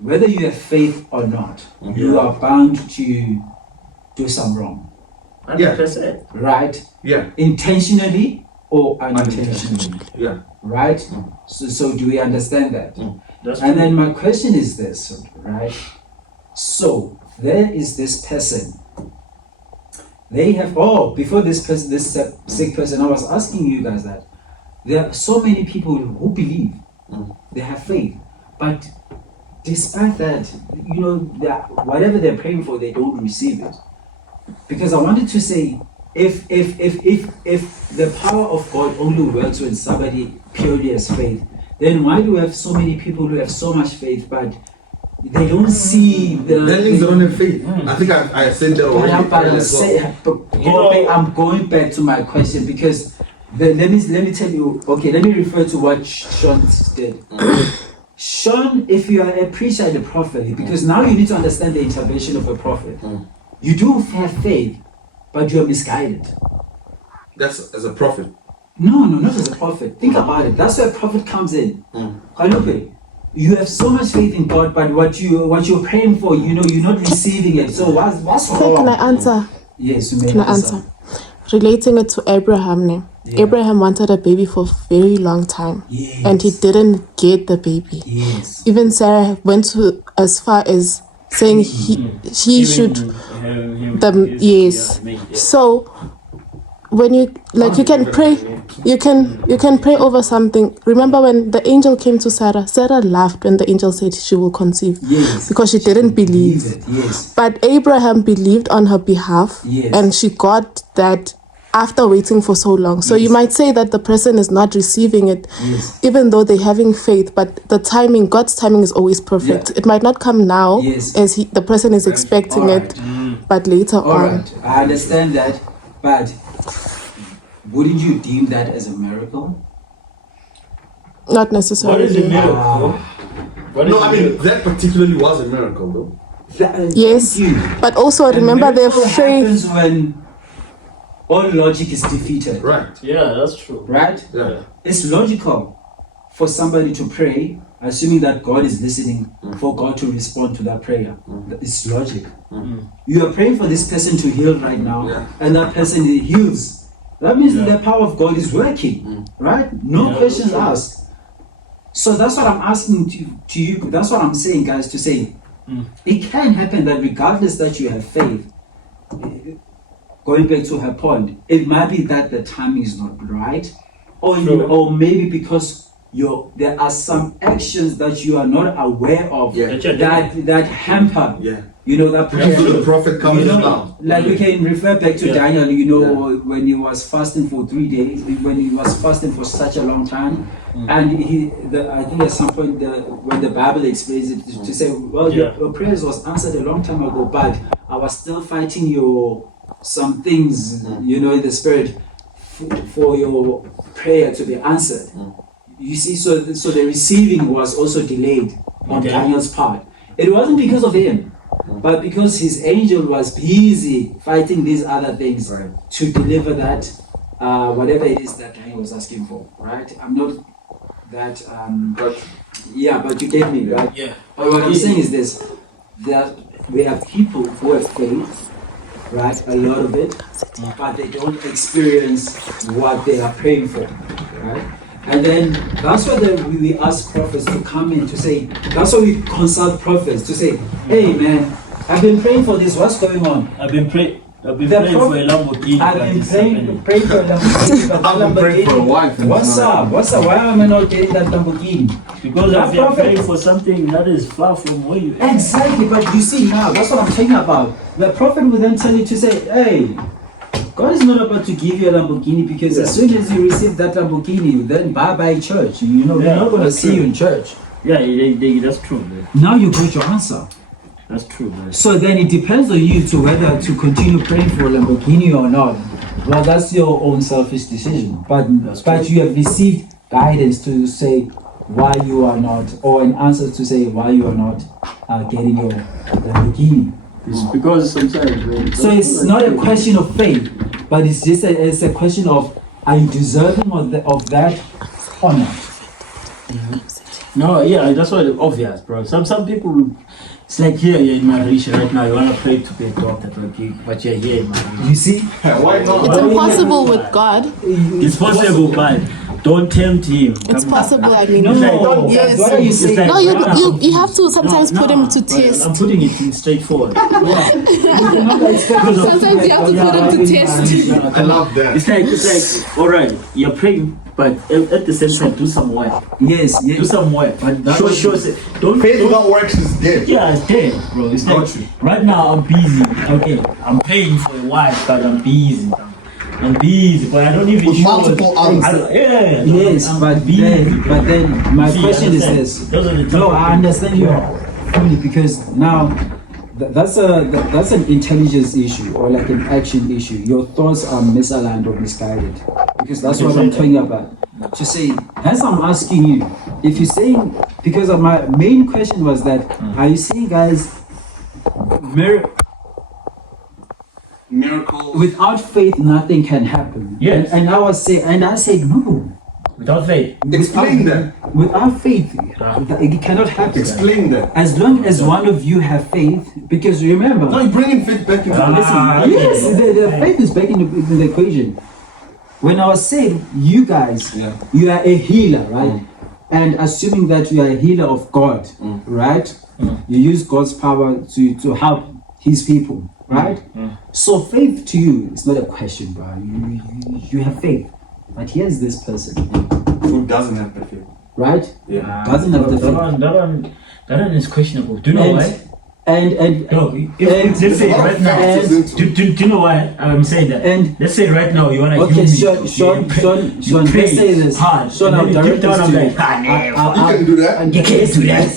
whether you have faith or not, Mm-hmm. you are bound to do some wrong, 100%. right? Yeah. Intentionally or unintentionally, Yeah. right? So do we understand that? That's And true. then my question is this, right? So there is this person. They have before this person, this sick person. I was asking you guys that there are so many people who believe, they have faith, but despite that, you know, whatever they're praying for, they don't receive it. Because I wanted to say, if the power of God only works when somebody purely has faith, then why do we have so many people who have so much faith, but they don't see the... That means they don't have faith. I think I said that already. I'm going back to my question because let me tell you. Okay, let me refer to what Sean did. Sean, if you are a preacher and a prophet, because now you need to understand the intervention of a prophet. You do have faith, but you are misguided. That's as a prophet. No, not as a prophet. Think about it. That's where a prophet comes in. Kalupe, you have so much faith in God, but what you're praying for, you know, you're not receiving it. So what's Okay, wrong? can I answer? Yes, you may Can I answer? Relating it to Abraham now. Yeah. Abraham wanted a baby for a very long time. Yes. And he didn't get the baby. Yes. Even Sarah went to as far as saying he should yes. So when you you can pray, you can pray over something. Remember when the angel came to Sarah laughed when the angel said she will conceive. Yes. Because she didn't believe. it. Yes. But Abraham believed on her behalf, Yes. and she got that after waiting for so long. So you might say that the person is not receiving it, Yes. even though they're having faith, but the timing, God's timing is always perfect. Yeah. It might not come now Yes. as the person is expecting All it, but later All on. right. I understand that, but wouldn't you deem that as a miracle? Not What is a necessarily. miracle? What is No, a I mean miracle? that particularly was a miracle though. Yes, but also remember their miracle faith. happens when all logic is defeated. Right. Yeah, that's true. Right? Yeah. It's logical for somebody to pray, assuming that God is listening, for God to respond to that prayer. It's logic. You are praying for this person to heal right now, and that person heals. That means that the power of God is working, right? No questions asked. So that's what I'm asking to you. That's what I'm saying, guys, to say it can happen that regardless that you have faith, going back to her point, it might be that the timing is not right, or maybe because there are some actions that you are not aware of that hamper. Yeah. You know that prayer. The prophet comes now. Like we can refer back to Daniel. You know when he was fasting for 3 days, when he was fasting for such a long time, and I think at some point when the Bible explains it to say, well, your prayers was answered a long time ago, but I was still fighting your some things, in the spirit for your prayer to be answered. You see, so the receiving was also delayed on Daniel's part. It wasn't because of him, but because his angel was busy fighting these other things to deliver that, whatever it is that Daniel was asking for, right? I'm not that, but you get me, right? Yeah. But what I'm saying is this, that we have people who have faith, right? A lot of it, but they don't experience what they are praying for, right? And then that's why we ask prophets to come in to say, that's why we consult prophets to say, hey man, I've been praying for this, what's going on? I've been praying for a Lamborghini. I've been praying for a Lamborghini, but that I've been praying for a wife. What's up? Why am I not getting that Lamborghini? Because I've been praying for something that is far from where you are. Exactly, but you see now, that's what I'm talking about. The prophet will then tell you to say, hey, God is not about to give you a Lamborghini, because as soon as you receive that Lamborghini, then bye-bye church. We're not going to see you in church. Yeah, that's true. Man. Now you got your answer. That's true. Man. So then it depends on you to whether to continue praying for a Lamborghini or not. Well, that's your own selfish decision. But you have received guidance to say why you are not, or an answer to say why you are not getting your Lamborghini. It's because sometimes. So it's not a question of faith, but it's just it's a question of, are you deserving of that or not? No, yeah, that's why it's obvious, bro. Some people, it's like here you're in Malaysia right now. You wanna pray to be a doctor, but you're here in Malaysia. You see? Why not? It's impossible with God. It's possible, but don't tempt him. It's possible, I mean. No, yes. what are you saying? No, you have to sometimes put him to test. I'm putting it in straightforward. Sometimes you have to put him to test. I love that. It's like, all right, you're praying, but at the same time, do some work. Yes. Do some work. But show don't. Faith without works is dead. Yeah, it's dead, bro. It's Got like, you. right now I'm busy. Okay, I'm paying for a wife, but I'm busy. I'm busy, but I don't even With show multiple it. arms. Yes, but then my question is this. No, I understand you fully, because now that's an intelligence issue, or like an action issue. Your thoughts are misaligned or misguided, because that's what I'm talking about. To say, as I'm asking you, if you're saying, because of my main question was that, are you seeing guys Miracles. without faith nothing can happen? Yes. And I said no. Without faith. Explain that. Without faith, it cannot happen. Explain that. As long as one of you have faith, because remember, No, you're bringing faith back into yes, the faith is back in the equation. When I was saying, you guys, you are a healer, right? And assuming that you are a healer of God, right? You use God's power to help His people, right? So faith to you is not a question, bro. You have faith. But here's this person, Who doesn't have the faith? right? Yeah. Doesn't have the faith. That one is questionable. Do you know why? And No, let's say right now. Do you know why I'm saying that? And let's say right now you wanna okay, use Sean, let's say this. hard. Sean, I'll direct this to you. You can do that. You can't do that.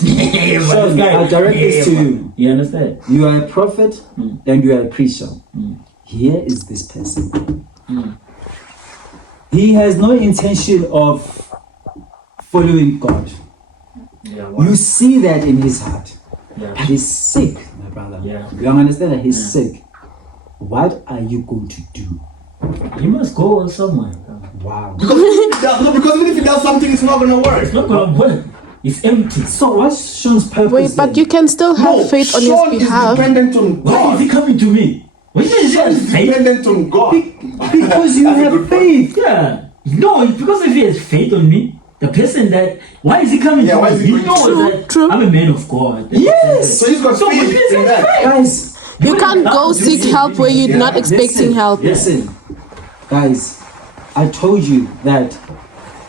Sean, I'll direct this to you. You understand? You are a prophet and you are a preacher. Here is this person. He has no intention of following God. Yeah. You see that in his heart. Yeah. But he's sick, my brother. Yeah. You understand that he's sick. What are you going to do? You must go somewhere. Wow. Because even if he does something, it's not gonna work. It's not gonna work. It's empty. So what's Sean's purpose? Wait, but you can still have faith on Sean his is behalf. dependent on Why God. is he coming to me? What is Sean is faith? dependent on God. because you That's a have good faith. Yeah. No, it's because if he has faith on me, the person that, why is he coming Yeah, to why me? is he He going knows True, that true. I'm a man of God. Yes. So he's got So faith which means in that. Guys, You can't go seek help where you're not expecting help. Listen, guys, I told you that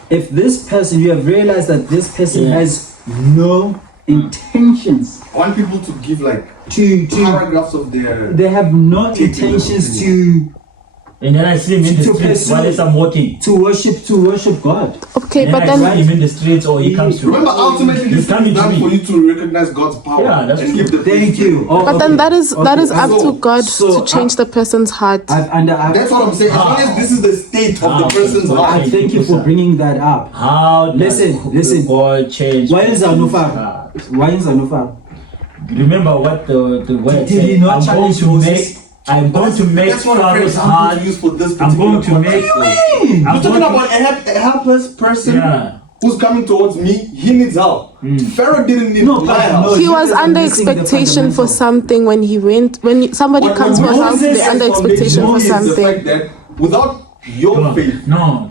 if this person, you have realized that this person has no intentions I want people to give like to paragraphs of their. they have no intentions to And then I see him in the To streets pursue- while I'm walking. to worship God. Okay, And but I see then him in the streets or he comes to Remember, ultimately, He's this is coming to done me. for you to recognize God's power Yeah, that's and true. give the Thank faith to you. it. Oh, but then okay. that is Okay, up to so- God so to change the person's heart. That's what I'm saying. As long as this is the state of the person's okay. heart. I thank you for bringing that up. How Listen. God change? Why is Anufa? Ah. Why is Anufa? Remember what the word Did he said. not challenge Moses? I'm going to make That's what a fair Pharaoh's example heart. to use for this I'm particular going to make. context. I'm You're talking going to- about a helpless person Yeah. who's coming towards me. He needs help. Pharaoh didn't need No, my but help. no, He you was guys are under missing the expectation for fundamental. something when he went. When somebody What- comes what for help, Moses they're under said expectation for is the fact something. that without your faith, No,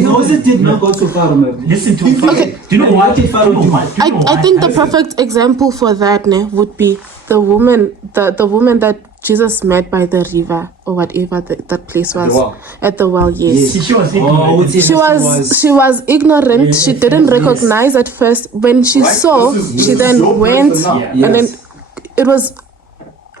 Moses did not go to Pharaoh. man. listen to Okay. Pharaoh. Do you know And what? what did Pharaoh do? I think the perfect example for that would be the woman, the woman that Jesus met by the river or whatever that place was well. at the well. Yes. She was Oh, ignorant. She was ignorant. Yes, She didn't yes. recognize at first. When she Right? saw, This is she your then went, person now. Yeah. and then it was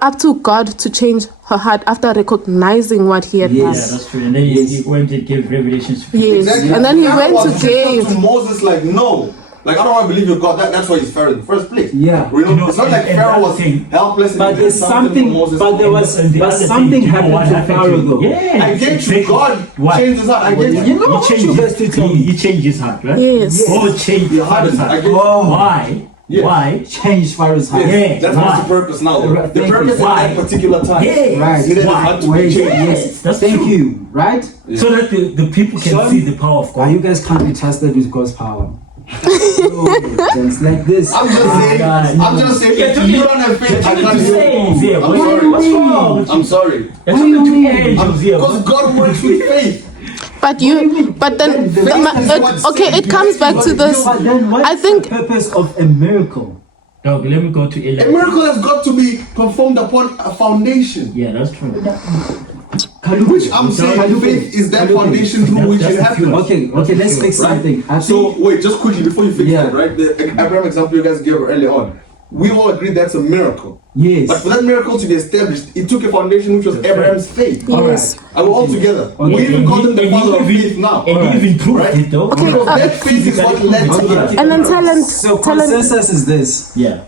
up to God to change her heart after recognizing what He had Yeah, done. that's true. And then he went and gave revelations to people. Yes, Exactly. and then he Pharaoh went was to just give. to Moses like, no. Like, I don't want to believe your God. That's why he's Pharaoh in the first place. Yeah. You know, You know, it's not like and Pharaoh that was thing- helpless. and But he did there's something. for Moses. But there was. And the But other thing, something do you know happened what to happened Pharaoh him? though. Yeah, I get you. exactly. God Why? changed his heart. I get You you. know He what changed you his- guys to tell me? he changed his heart, right? Yes. God changed Your Pharaoh's heart. I heart. get you. Why? Yes. Why? Change Pharaoh's heart. Yeah. That's Why? what's the purpose now. Right, The thank purpose you. at Why? that particular time. Yeah. Right. Needed his Why? heart to be Wait, changed. yes. That's Thank true. you. Right? So that the people can Sean, see the power of Why God. you guys can't be trusted with God's power? It's like this. I'm just saying. God. I'm just saying. If you don't have faith, I can't do it. Yeah, I'm sorry. what's wrong with I'm sorry. You're talking to angels here. Because God works with faith. But then, it comes back to this. But then what I is think- the purpose of a miracle? Dog, let me go to A 11. miracle has got to be performed upon a foundation. Yeah, that's true. Which I'm saying faith is that foundation through which it happens. Okay, let's fix something. I So think wait, just quickly before you fix Yeah. that, right? The Abraham example you guys gave earlier on, we all agree that's a miracle. yes. But for that miracle to be established, it took a foundation which was Abraham's faith. Yes. And we're all together. Okay. We even call him the And father of he even- faith now. And he even proved Right? it though. Because that faith is what led to that. And then talent. So consensus is this: Yeah.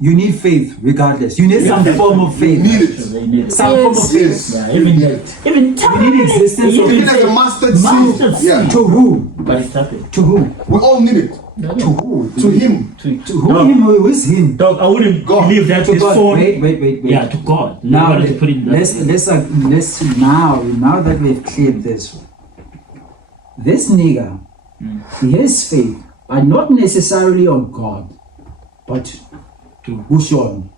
you need faith regardless. You need some form of faith. Need it. They need it. Some form of Yes. faith. Yes. Yeah, even that. Even You need existence of Even as a mustard Mustard seed. seed. Yeah. To who? But it's happened. To who? We all need it. To who? To him. To who? Him? Who is him? Dog, I wouldn't God. believe that To his God. phone. Wait. Yeah, to God. Now You wanted to put it in that way. let's now that we've cleared this nigga, he has faith, but not necessarily on God, but To- Ushon.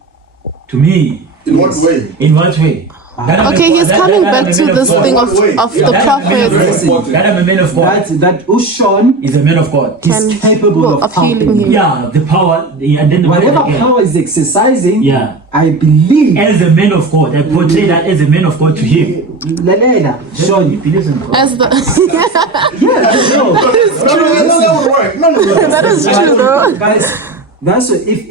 To me, In what way? in what way? That I'm a- Okay, he's that- coming that I'm back a to man this God. thing What way? of Yeah, the That I'm a man of prophets. God. That I'm a man of God. That Ushon He's a man of God. is capable of healing helping. him. Yeah, the power. And then the Whatever word again. power is exercising, Yeah. I believe. As a man of God, I portray that as a man of God to him. Lalela, He Sean. believes in God. As the Yeah, no. No, that would work. No. that is true though. Guys, that's what, if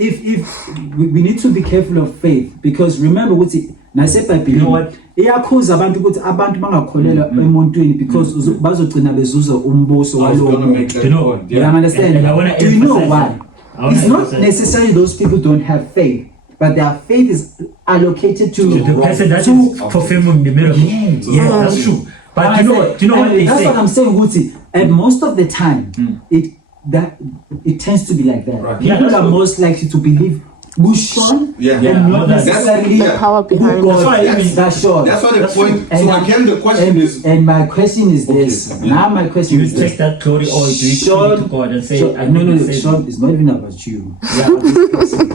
we need to be careful of faith, because remember what nasebhayibhelini, You know what? iyakhuza abantu ukuthi abantu bangakholelwa emuntwini because bazogcina bezuza umbuso I was walowo gonna make muntu. that You know, point. You Yeah. understand? And I wanna Do you know emphasize why? that. I wanna It's not emphasize- necessarily those people don't have faith, but their faith is allocated to The person that to- is performing the miracle. Yeah, that's true. But you know what they that's say? what I'm saying, Guti. And most of the time, it tends to be like that. Right. People Yeah, that's are what- most likely to believe Bushon Yeah. and not That's- necessarily yeah. Power behind who it. God That's- that's Sean. That's why the That's point. true. So And- again, the question is. And my question is this. Okay, yeah. Now my Do question you is this. take that glory or do you Sean- give it to God and say, Sean- I no, didn't say Sean, it's not even about you. Yeah,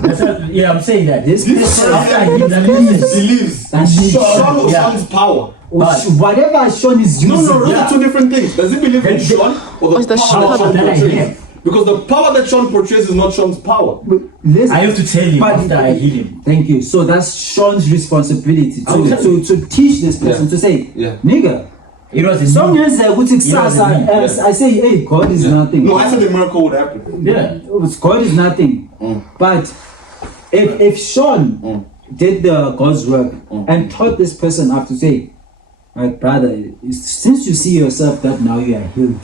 that's what, yeah, I'm saying that. This person, After I give that believes. message, Believes. That Sean or Yeah. Sean's power. whatever Sean is No, using. those Yeah. are two different things. Does he believe in Sean or Or the the power that Sean that I portrays? have. Because the power that Sean portrays is not Sean's power. Listen, I have to tell him but- after I heal him. Thank you. So that's Sean's responsibility Okay. to teach this person Yeah. to say, Yeah. nigga. It was Some a years ukuthi kusasa, Yeah. I say, hey, God is nothing. No, I said the miracle would happen. yeah. God is nothing. But if Sean did the God's work and taught this person how to say, Like, brother, since you see yourself that now you are healed,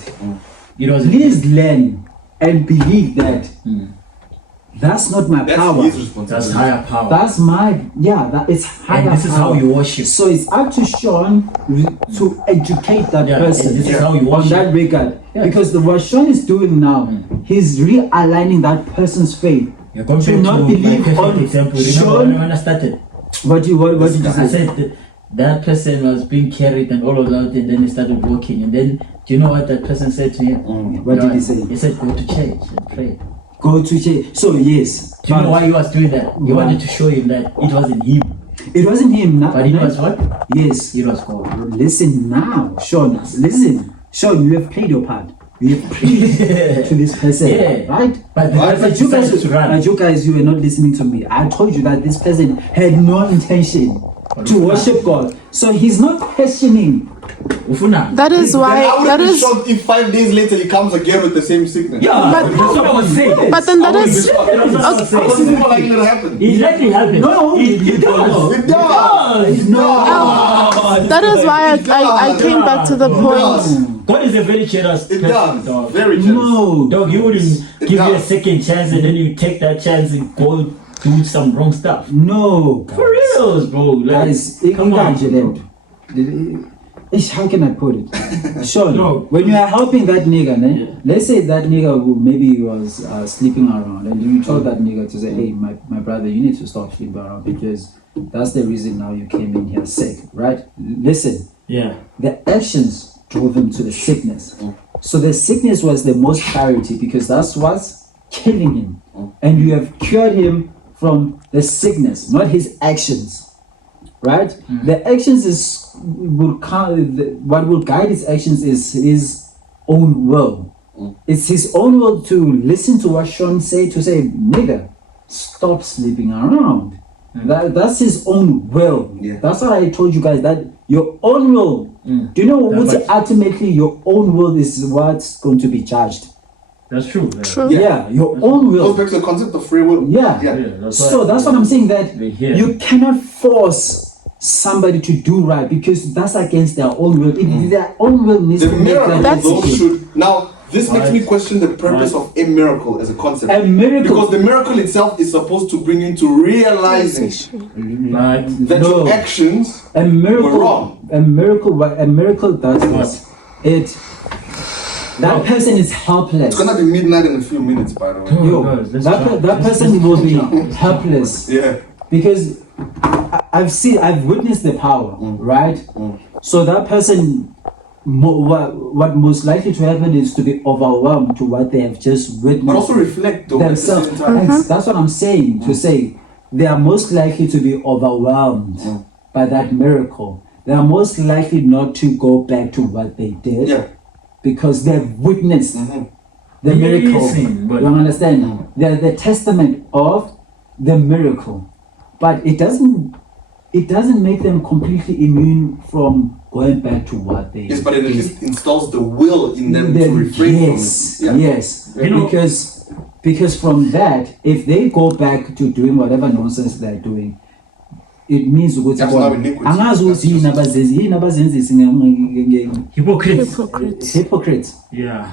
It was please learn and believe that that's not my power. His responsibility. That's higher power. That's that it's higher and this is how power. you worship. So it's up to Sean to educate that person and this is how you on worship. that regard. Yeah. Because what Sean is doing now, he's realigning that person's faith. You're going to not believe on example. Sean. Remember when I started? What did you I say? said that person was being carried and all of that, and then he started walking. And then, do you know what that person said to him? What did he say? He said, "Go to church and pray." Go to church. So yes. Do you know why he was doing that? He wanted to show him that it wasn't him, It wasn't him. but it was what? Yes. It was God. Listen now, Sean. Listen, Sean. You have played your part. You have preached to this person, Yeah. right? But the person you guys, decided to run. you guys, you were not listening to me. I told you that this person had no intention to worship God, so he's not questioning. Ufuna. That is I why. would That be is. shocked if 5 days later he comes again with the same sickness. Yeah, But- that's what I was saying. But then that I would be is. shocked. That's what I was I saying. wasn't more likely to happen. It likely happened. No, it does. It does. That is why I came back to the point. God is a very generous It person, does. dog. Very generous. No, Dog, you wouldn't It give you a does. second chance and then you take that chance and go do some wrong stuff. no, For reals, bro. Like, guys. come on. How can I put it? Sean, No. when you are helping that nigga, ne? Yeah. Let's say that nigga who maybe was sleeping around, and you told that nigga to say, "Hey, my brother, you need to stop sleeping around because that's the reason now you came in here sick, right?" Listen, Yeah. the actions drove him to the sickness. So the sickness was the most priority because that's what's killing him, and you have cured him from the sickness, not his actions. Right? The actions what will guide his actions is his own will. It's his own will to listen to what Sean said, to say, "Nigga, stop sleeping around." That's his own will. Yeah. That's what I told you guys, that your own will. Do you know what ultimately your own will is what's going to be judged? That's true. True. Yeah, your own will. Goes back to the concept of free will. Yeah. So that's what I'm saying, that They hear. you cannot force somebody to do right because that's against their own will. If their own will needs The to make miracle that though decision. should now. This makes me question the purpose of a miracle as a concept. A miracle. Because the miracle itself is supposed to bring you into realizing But that No. your actions A miracle. were wrong. A miracle does this. That person is helpless. It's gonna be midnight in a few minutes, by the way. Yo, Guys, let's that try. that person will be helpless Yeah. because I've witnessed the power, right? So that person, what most likely to happen is to be overwhelmed to what they have just witnessed. But also reflect though at the themselves. same time. That's what I'm saying. To say they are most likely to be overwhelmed by that miracle. They are most likely not to go back to what they did Yeah. because they've witnessed the miracle. Listen, but- You understand? They're the testament of the miracle, but it doesn't make them completely immune from going back to what they Yes, but it at did. least installs the will in them to Then refrain yes, from it. Yeah. yes. You know- Because from that, if they go back to doing whatever nonsense they're doing, it means ukuthi That's bona, now iniquity. angazi ukuthi yini abazenzisi hypocrites. Hypocrites. hypocrites. Yeah.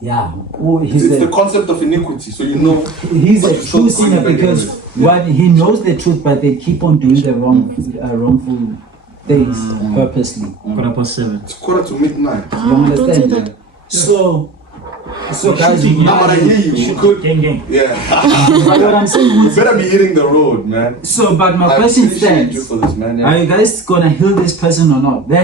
Yeah. Oh, It's he's the a concept of iniquity, so you know. he's what a you're true supposed to sinner do back because anyway. what he knows the truth, but they keep on doing the wrongful things purposely. 7:15. It's midnight. You understand? do that. So guys, Shooting, No, but I hear you. You could. Gang. Yeah. what I'm saying You is, better be hitting the road, man. so but my I question appreciate you stands. for this, man. Are Yeah. you guys gonna heal this person or not? They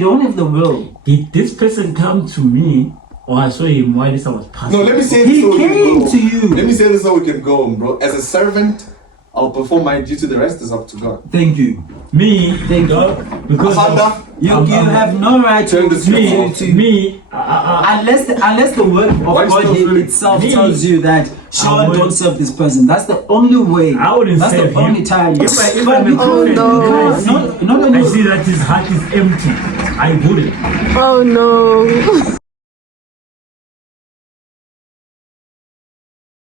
don't have the will. Did this person come to me or I saw him while this was passing? No, let me say He this so we can came go. to you. Let me say this so we can go, bro. As a servant, I'll perform my duty. The rest is up to God. Thank you. Me, Thank dog, because Father, of, You have no right Turn to this off. unless the word of Why God still free? itself Me, tells you that Sean would- don't serve this person. That's the only way. I wouldn't That's serve the only him. time. If I- if But I'm a because- prophet, no. then I see- not I only see that his heart is empty. I wouldn't. Oh no.